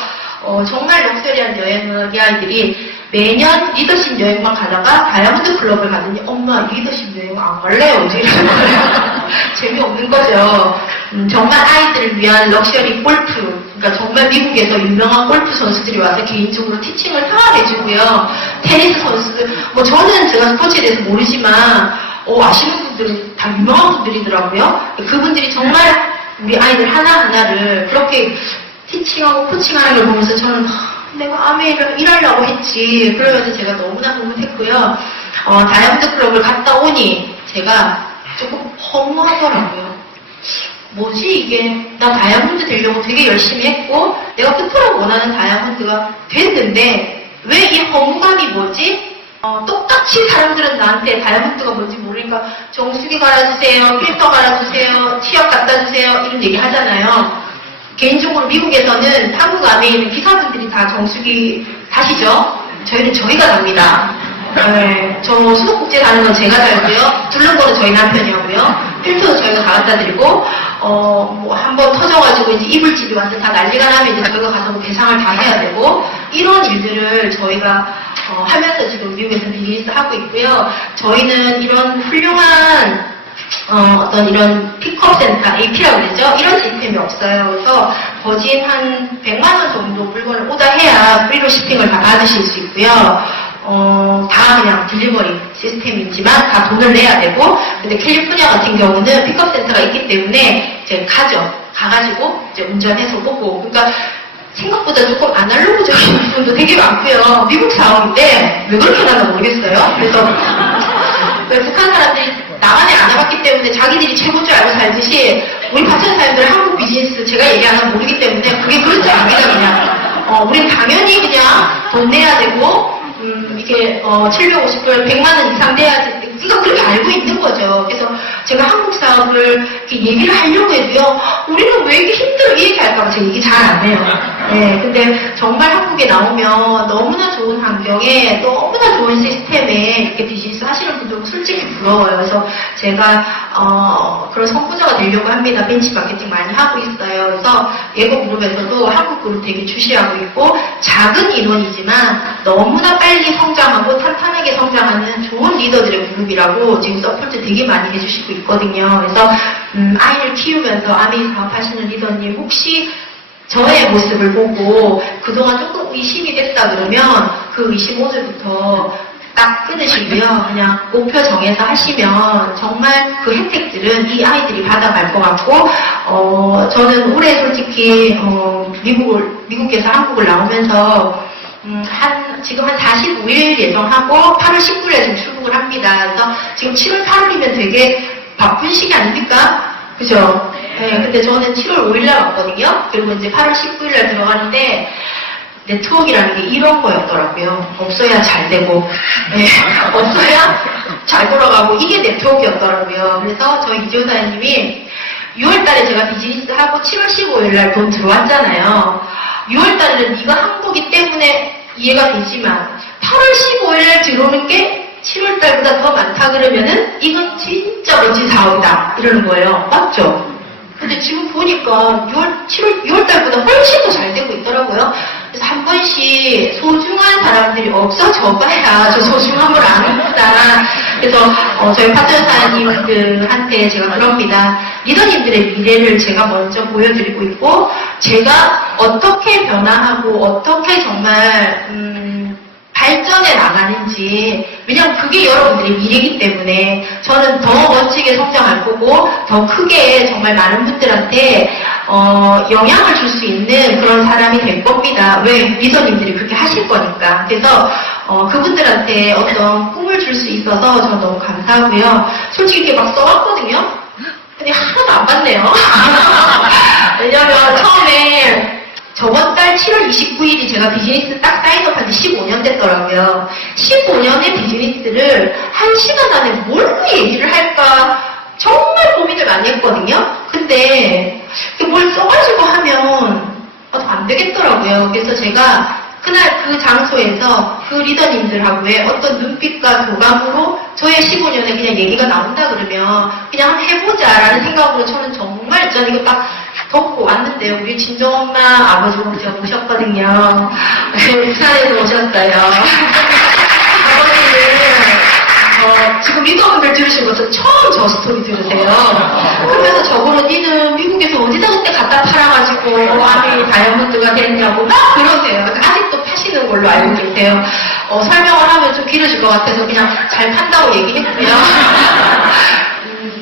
정말 럭셔리한 여행을 이 아이들이 매년 리더십 여행만 가다가 다이아몬드 클럽을 가더니 엄마 리더십 여행 안 갈래요. 어떻게 이러는 거예요. 재미없는 거죠. 정말 아이들을 위한 럭셔리 골프, 그러니까 정말 미국에서 유명한 골프 선수들이 와서 개인적으로 티칭을 다 해주고요. 테니스 선수들, 뭐 저는 제가 스포츠에 대해서 모르지만 아시는 분들은 다 유명한 분들이더라고요. 그분들이 정말 우리 아이들 하나하나를 그렇게 티칭하고 코칭하는 걸 보면서 저는 내가 아메이를 일하려고 했지. 그러면서 제가 너무나 흐뭇했고요. 다이아몬드 클럽을 갔다 오니 제가 조금 허무하더라고요. 뭐지 이게, 나 다이아몬드 되려고 되게 열심히 했고 내가 그토록 원하는 다이아몬드가 됐는데 왜 이 허무감이 뭐지? 똑같이 사람들은 나한테 다이아몬드가 뭔지 모르니까 정수기 갈아주세요, 필터 갈아주세요, 치약 갖다 주세요 이런 얘기 하잖아요. 개인적으로 미국에서는 한국 아메이는 기사분들이 다 정수기 다시죠. 저희는 저희가 답니다. 네, 저 수도꼭지 가는 건 제가 달고요. 뚫는 거는 저희 남편이고요. 필터도 저희가 갈아다 드리고 뭐 한번 터져가지고 이제 이불집이 와서 다 난리가 나면 이제 저희가 가서 뭐 배상을 다 해야 되고 이런 일들을 저희가 하면서 지금 미국에서 비즈니스 하고 있고요. 저희는 이런 훌륭한 어떤 이런 픽업 센터, AP라고 그러죠? 이런 시스템이 없어요. 그래서 거진 한 100만원 정도 물건을 오더해야 프리로 쇼핑을 다 받으실 수 있고요. 다 그냥 딜리버리 시스템이지만 다 돈을 내야 되고, 근데 캘리포니아 같은 경우는 픽업 센터가 있기 때문에 이제 가죠. 가가지고 이제 운전해서 오고, 그러니까 생각보다 조금 아날로그적인 부분도 되게 많고요. 미국 사업인데 왜 그렇게 하나 모르겠어요. 그래서 북한 사람들이 나만에 안 와봤기 때문에 자기들이 최고인 줄 알고 살듯이 우리 파천 사람들은 한국 비즈니스 제가 얘기 안 하면 모르기 때문에 그게 그렇지 않습니다. 그냥 우린 당연히 그냥 돈 내야 되고 이게 750불 100만원 이상 내야지. 그러니까 그렇게 알고 있는 거죠. 그래서 제가 한국 사업을 이렇게 얘기를 하려고 해도요. 우리는 왜 이렇게 힘들어 이 얘기 할까 봐 제가 얘기 잘 안 해요. 네, 근데 정말 한국에 나오면 너무나 좋은 환경에 너무나 좋은 시스템에 이렇게 비즈니스 하시는 분들은 솔직히 부러워요. 그래서 제가 그런 선구자가 되려고 합니다. 벤치 마케팅 많이 하고 있어요. 그래서 예고 그룹에서도 한국 그룹 되게 주시하고 있고 작은 인원이지만 너무나 빨리 성장하고 탄탄하게 성장하는 좋은 리더들의 그룹이라고 지금 서포트 되게 많이 해주시고 있거든요. 그래서 아이를 키우면서 아메이 사업하시는 리더님 혹시 저의 모습을 보고 그동안 조금 의심이 됐다 그러면 그 의심 오늘부터 딱 끊으시고요. 그냥 목표 정해서 하시면 정말 그 혜택들은 이 아이들이 받아갈 것 같고 저는 올해 솔직히 미국에서 한국을 나오면서 지금 한 45일 예정하고 8월 19일에 지금 출국을 합니다. 그래서 지금 7월 8월이면 되게 바쁜 시기 아닙니까? 그죠? 네, 근데 저는 7월 5일날 왔거든요. 그리고 이제 8월 19일날 들어가는데 네트워크라는 게 이런 거였더라고요. 없어야 잘 되고, 네, 없어야 잘 돌아가고 이게 네트워크였더라고요. 그래서 저희 이지호 사장님이 6월달에 제가 비즈니스 하고 7월 15일날 돈 들어왔잖아요. 6월달에는 네가 한국이기 때문에 이해가 되지만 8월 15일날 들어오는 게 7월달보다 더 많다 그러면은 이건 진짜 멋진 사업이다 이러는 거예요. 맞죠? 근데 지금 보니까 6월달보다 훨씬 더 잘 되고 있더라고요. 그래서 한 번씩 소중한 사람들이 없어져 봐야 저 소중함을 아는구나. 그래서 저희 파트너사님들한테 제가 그럽니다. 리더님들의 미래를 제가 먼저 보여드리고 있고 제가 어떻게 변화하고 어떻게 정말 발전해 나가는지, 왜냐면 그게 여러분들의 미래이기 때문에 저는 더 멋지게 성장할 거고 더 크게 정말 많은 분들한테 영향을 줄 수 있는 그런 사람이 될 겁니다. 왜? 리더님들이 그렇게 하실 거니까. 그래서 그분들한테 어떤 꿈을 줄 수 있어서 저는 너무 감사하고요. 솔직히 이렇게 막 써왔거든요. 근데 하나도 안 받네요. 왜냐면 처음에 저번 달 7월 29일이 제가 비즈니스 딱 사인업한 지 15년 됐더라고요. 15년의 비즈니스를 1시간 안에 뭘로 얘기를 할까 정말 고민을 많이 했거든요. 근데 뭘 써가지고 하면 안 되겠더라고요. 그래서 제가 그날 그 장소에서 그 리더님들하고의 어떤 눈빛과 교감으로 저의 15년에 그냥 얘기가 나온다 그러면 그냥 해보자라는 생각으로 저는 정말 이거 딱 덮고 왔는데요. 우리 친정엄마 아버지가 제가 오셨거든요. 부산에서 오셨어요. 아버지는 지금 리더분들 들으신 것은 처음 저 스토리 들으세요. 그러면서 저보고 니는 미국에서 어디다 그때 갖다 팔아가지고 암이 다이아몬드가 됐냐고 막 그러세요. 아직도 파시는 걸로 알고 계세요. 설명을 하면 좀 길어질 것 같아서 그냥 잘 판다고 얘기했고요.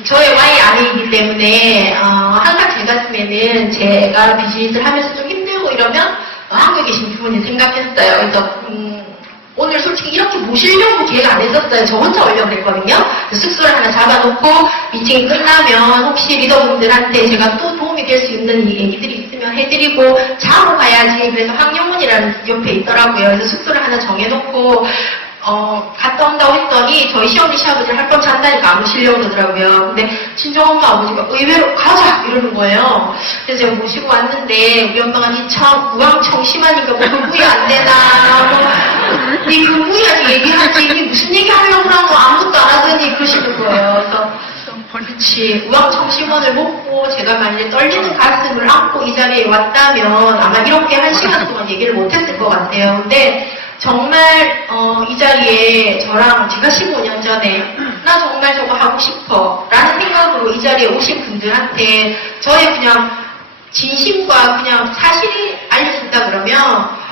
저의 와이 아니이기 때문에 항상 제 가슴에는 제가 비즈니스를 하면서 좀 힘들고 이러면 한국에 계신 부모님 생각했어요. 그래서 오늘 솔직히 이렇게 모시려고 계획 안 했었어요. 저 혼자 오려고 했거든요. 숙소를 하나 잡아놓고 미팅이 끝나면 혹시 리더분들한테 제가 또 도움이 될 수 있는 얘기들이 있으면 해드리고 자고 가야지. 그래서 황영문이라는 옆에 있더라고요. 그래서 숙소를 하나 정해놓고 갔다 온다고 했더니 저희 시어머니 시아버지 할 번 잔다니까 안 오시려고 그러더라고요. 근데 친정엄마 아버지가 의외로 가자 이러는 거예요. 그래서 제가 모시고 왔는데 우리 엄마가 니 참 우왕청심하니까 뭐 근무이 안 되나 니 근무해야지 얘기하지 이게 무슨 얘기 하려고 하는 거 아무것도 안 하더니 그러시는 거예요. 그래서 그렇지 우왕청심원을 먹고 제가 만약에 떨리는 가슴을 안고 이 자리에 왔다면 아마 이렇게 1시간 동안 얘기를 못했을 것 같아요. 근데 정말 이 자리에 저랑 제가 15년 전에 나 정말 저거 하고 싶어 라는 생각으로 이 자리에 오신 분들한테 저의 그냥 진심과 그냥 사실이 알려진다 그러면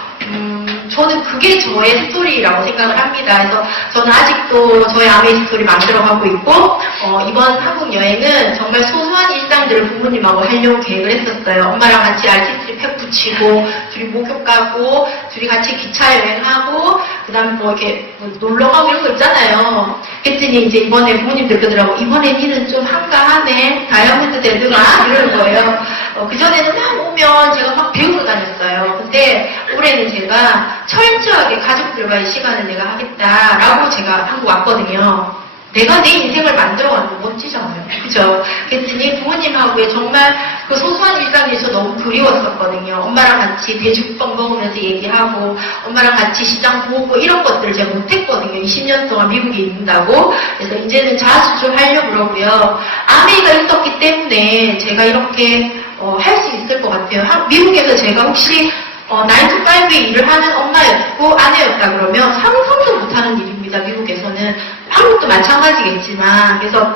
저는 그게 저의 스토리라고 생각을 합니다. 그래서 저는 아직도 저의 아메이 스토리 만들어가고 있고 이번 한국 여행은 정말 소소한 일상들을 부모님하고 하려고 계획을 했었어요. 엄마랑 같이 RT3 팩 붙이고 둘이 목욕 가고 둘이 같이 기차 여행하고 그 다음에 뭐 이렇게 놀러가고 이런 거 있잖아요. 그랬더니 이제 이번에 부모님들 그러더라고 이번에 니는 좀 한가하네 다이아몬드 되드가 이러는 거예요. 그전에는 막 오면 제가 막 배우러 다녔어요. 근데 올해는 제가 철저하게 가족들과의 시간을 내가 하겠다라고 제가 한국 왔거든요. 내가 내 인생을 만들어가는 거 멋지잖아요. 그죠? 그랬더니 부모님하고의 정말 그 소소한 일상이 저 너무 그리웠었거든요. 엄마랑 같이 돼지국밥 먹으면서 얘기하고 엄마랑 같이 시장 보고 이런 것들을 제가 못했거든요. 20년 동안 미국에 있는다고. 그래서 이제는 자주 좀 하려고 그러고요. 아메이가 있었기 때문에 제가 이렇게 할 수 있을 것 같아요. 미국에서 제가 혹시 9to5의 일을 하는 엄마였고 아내였다 그러면 상상도 못하는 일입니다. 미국에서는. 한국도 마찬가지겠지만 그래서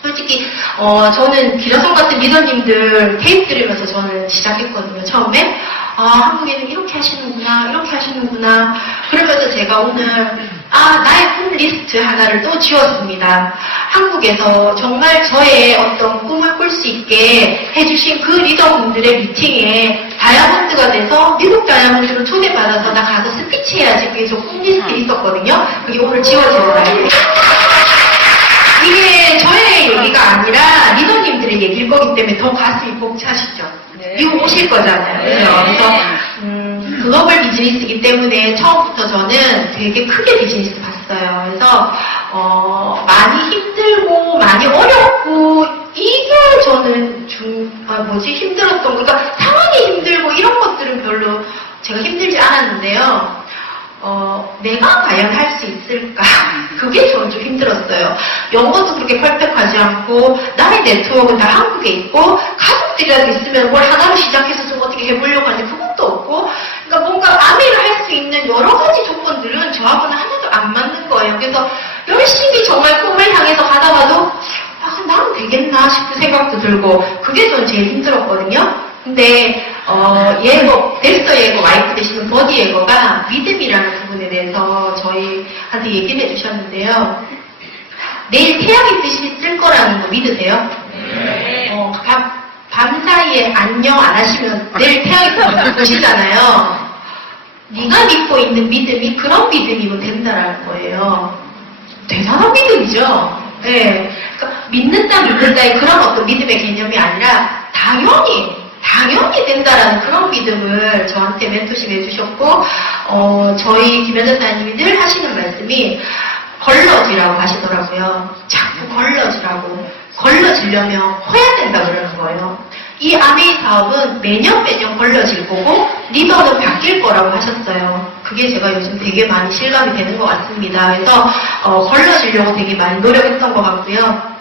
솔직히 저는 기라성 같은 리더님들 테이프 들으면서 저는 시작했거든요. 처음에 한국에는 이렇게 하시는구나 이렇게 하시는구나 그러면서 제가 오늘 나의 꿈 리스트 하나를 또 지었습니다. 한국에서 정말 저의 어떤 꿈을 꿀 수 있게 해주신 그 리더분들의 미팅에 다이아몬드가 돼서 미국 다이아몬드로 초대받아서 나 가서 스피치 해야지 그게 저 꿈 리스트에 있었거든요. 그게 오늘 지워지더라고요. 이게 저의 얘기가 아니라 리더님들의 얘기일 거기 때문에 더 가슴이 벅차시죠. 미국 오실 거잖아요. 그래서 글로벌 비즈니스이기 때문에 처음부터 저는 되게 크게 비즈니스 봤어요. 그래서 많이 힘들고 많이 어렵고 이게 저는 내가 과연 할 수 있을까? 그게 저는 좀 힘들었어요. 영어도 그렇게 퍼펙트하지 않고, 나의 네트워크는 다 한국에 있고, 가족들이라도 있으면 뭘 하나로 시작해서 좀 어떻게 해보려고 하는데 그것도 없고, 그러니까 뭔가 아메이를 할 수 있는 여러 가지 조건들은 저하고는 하나도 안 맞는 거예요. 그래서 열심히 정말 꿈을 향해서 하다가도, 나는 되겠나 싶은 생각도 들고, 그게 저는 제일 힘들었거든요. 근데 베스터 예거 와이프 되시는 버디 예거가 믿음이라는 부분에 대해서 저희한테 얘기를 해주셨는데요. 내일 태양이 뜰 거라는 거 믿으세요? 네. 밤 사이에 안녕 안 하시면 내일 태양이 보시잖아요. 네가 믿고 있는 믿음이 그런 믿음이면 된다라는 거예요. 대단한 믿음이죠. 네. 그러니까 믿는다의 그런 어떤 믿음의 개념이 아니라 당연히 된다라는 그런 믿음을 저한테 멘토십 해주셨고, 저희 김현자사님이 늘 하시는 말씀이 걸러지라고 하시더라고요. 자꾸 걸러지려면 커야 된다 그러는 거예요. 이 아메이 사업은 매년 걸러질 거고 리더는 바뀔 거라고 하셨어요. 그게 제가 요즘 되게 많이 실감이 되는 것 같습니다. 그래서 걸러지려고 되게 많이 노력했던 것 같고요.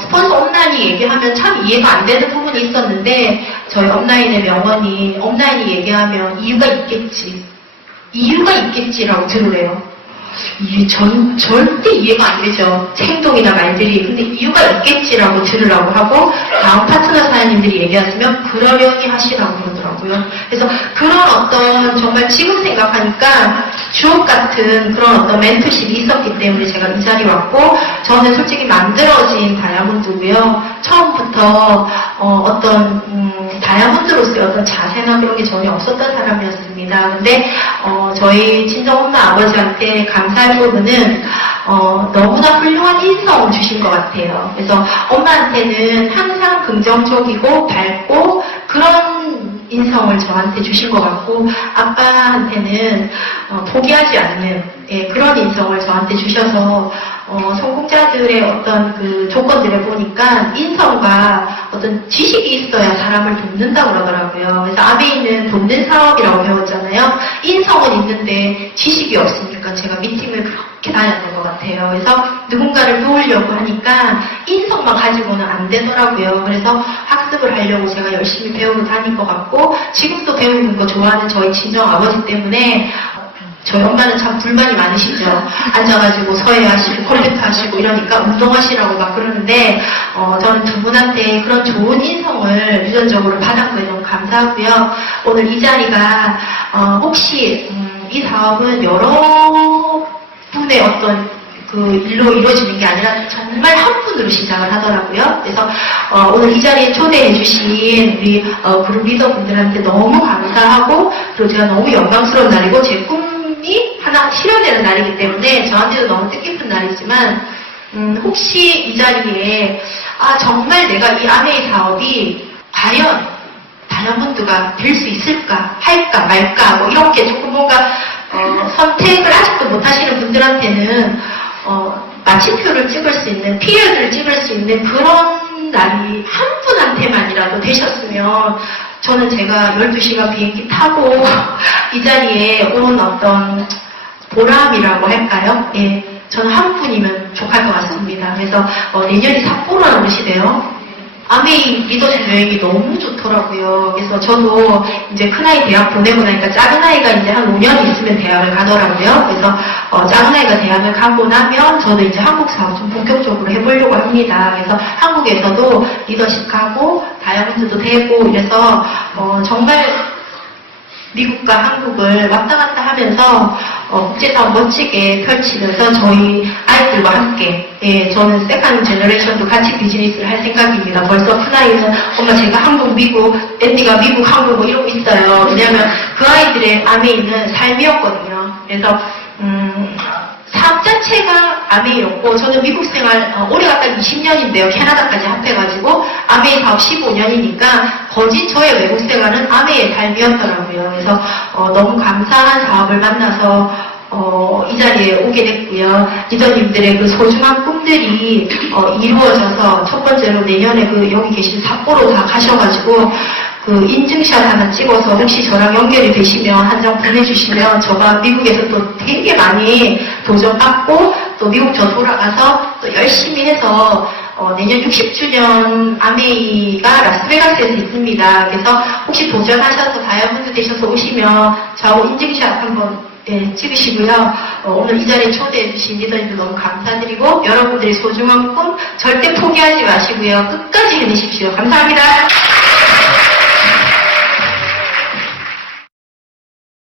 스폰서 업라인이 얘기하면 참 이해가 안 되는 부분이 있었는데 저희 업라인의 명언이 업라인이 얘기하면 이유가 있겠지라고 들으래요. 이게 절대 이해가 안 되죠. 행동이나 말들이. 근데 이유가 있겠지라고 들으라고 하고 다음 파트너 사장님들이 얘기하시면 그러려니 하시라고 그러더라고요. 그래서 그런 어떤 정말 지금 생각하니까 주옥 같은 그런 어떤 멘토십이 있었기 때문에 제가 이 자리에 왔고 저는 솔직히 만들어진 다이아몬드고요. 처음부터 다이아몬드로서의 어떤 자세나 그런 게 전혀 없었던 사람이었습니다. 근데 저희 친정 엄마 아버지한테 감사할 부분은 너무나 훌륭한 인성을 주신 것 같아요. 그래서 엄마한테는 항상 긍정적이고 밝고 그런 인성을 저한테 주신 것 같고 아빠한테는 포기하지 않는 그런 인성을 저한테 주셔서 성공자들의 어떤 그 조건들을 보니까 인성과 어떤 지식이 있어야 사람을 돕는다고 그러더라고요. 그래서 아메이는 돕는 사업이라고 배웠잖아요. 인성은 있는데 지식이 없으니까 제가 미팅을 그렇게 다녔던 것 같아요. 그래서 누군가를 도우려고 하니까 인성만 가지고는 안 되더라고요. 그래서 학습을 하려고 제가 열심히 배우고 다닌 것 같고 지금도 배우는 거 좋아하는 저희 친정 아버지 때문에 저희 엄마는 참 불만이 많으시죠. 앉아가지고 서예하시고 컴퓨터 하시고 이러니까 운동하시라고 막 그러는데 저는 두 분한테 그런 좋은 인성을 유전적으로 받았고요. 너무 감사하고요. 오늘 이 자리가 혹시 이 사업은 여러 분의 어떤 그 일로 이루어지는 게 아니라 정말 한 분으로 시작을 하더라고요. 그래서 오늘 이 자리에 초대해 주신 우리 그룹 리더분들한테 너무 감사하고 그리고 제가 너무 영광스러운 날이고 제 꿈이 하나 실현되는 날이기 때문에 저한테도 너무 뜻깊은 날이지만 혹시 이 자리에 정말 내가 이 아메이 사업이 과연 다이아몬드가 될 수 있을까 할까 말까 뭐 이렇게 조금 뭔가 선택을 아직도 못 하시는 분들한테는 마침표를 찍을 수 있는 피해를 찍을 수 있는 그런 날이 한 분한테만이라도 되셨으면 저는 제가 12시간 비행기 타고 이 자리에 온 어떤 보람이라고 할까요? 예, 저는 한 분이면 족할 것 같습니다. 그래서 내년이 삿포로라는 곳이래요. 아메이 리더십 여행이 너무 좋더라고요. 그래서 저도 이제 큰아이 대학 보내고 나니까 작은아이가 이제 한 5년 있으면 대학을 가더라고요. 그래서 작은아이가 대학을 가고 나면 저도 이제 한국 사업 좀 본격적으로 해보려고 합니다. 그래서 한국에서도 리더십 가고 다이아몬드도 되고 이래서 정말 미국과 한국을 왔다 갔다 하면서 국제사업 멋지게 펼치면서 저희 아이들과 함께 저는 세컨드 제너레이션도 같이 비즈니스를 할 생각입니다. 벌써 큰아이는 엄마 제가 한국, 미국, 앤디가 미국, 한국 뭐 이러고 있어요. 왜냐하면 그 아이들의 아메이는 삶이었거든요. 그래서 사업 자체가 아메이였고 저는 미국 생활 올해가 딱 20년인데요. 캐나다까지 합해가지고 아메이 사업 15년이니까 거짓 저의 외국 생활은 아메이의 삶이었더라고요. 그래서 너무 감사한 사업을 만나서 이 자리에 오게 됐고요. 리더님들의 그 소중한 꿈들이 이루어져서 첫 번째로 내년에 그 여기 계신 삿포로 다 가셔가지고 그 인증샷 하나 찍어서 혹시 저랑 연결이 되시면 한 장 보내주시면 저가 미국에서 또 되게 많이 도전받고 또 미국 저 돌아가서 또 열심히 해서 내년 60주년 아메이가 라스베가스에서 있습니다. 그래서 혹시 도전하셔서 다이아몬드 되셔서 오시면 저하고 인증샷 한번 찍으시고요. 오늘 이 자리에 초대해 주신 리더님들 너무 감사드리고 여러분들의 소중한 꿈 절대 포기하지 마시고요. 끝까지 해내십시오. 감사합니다.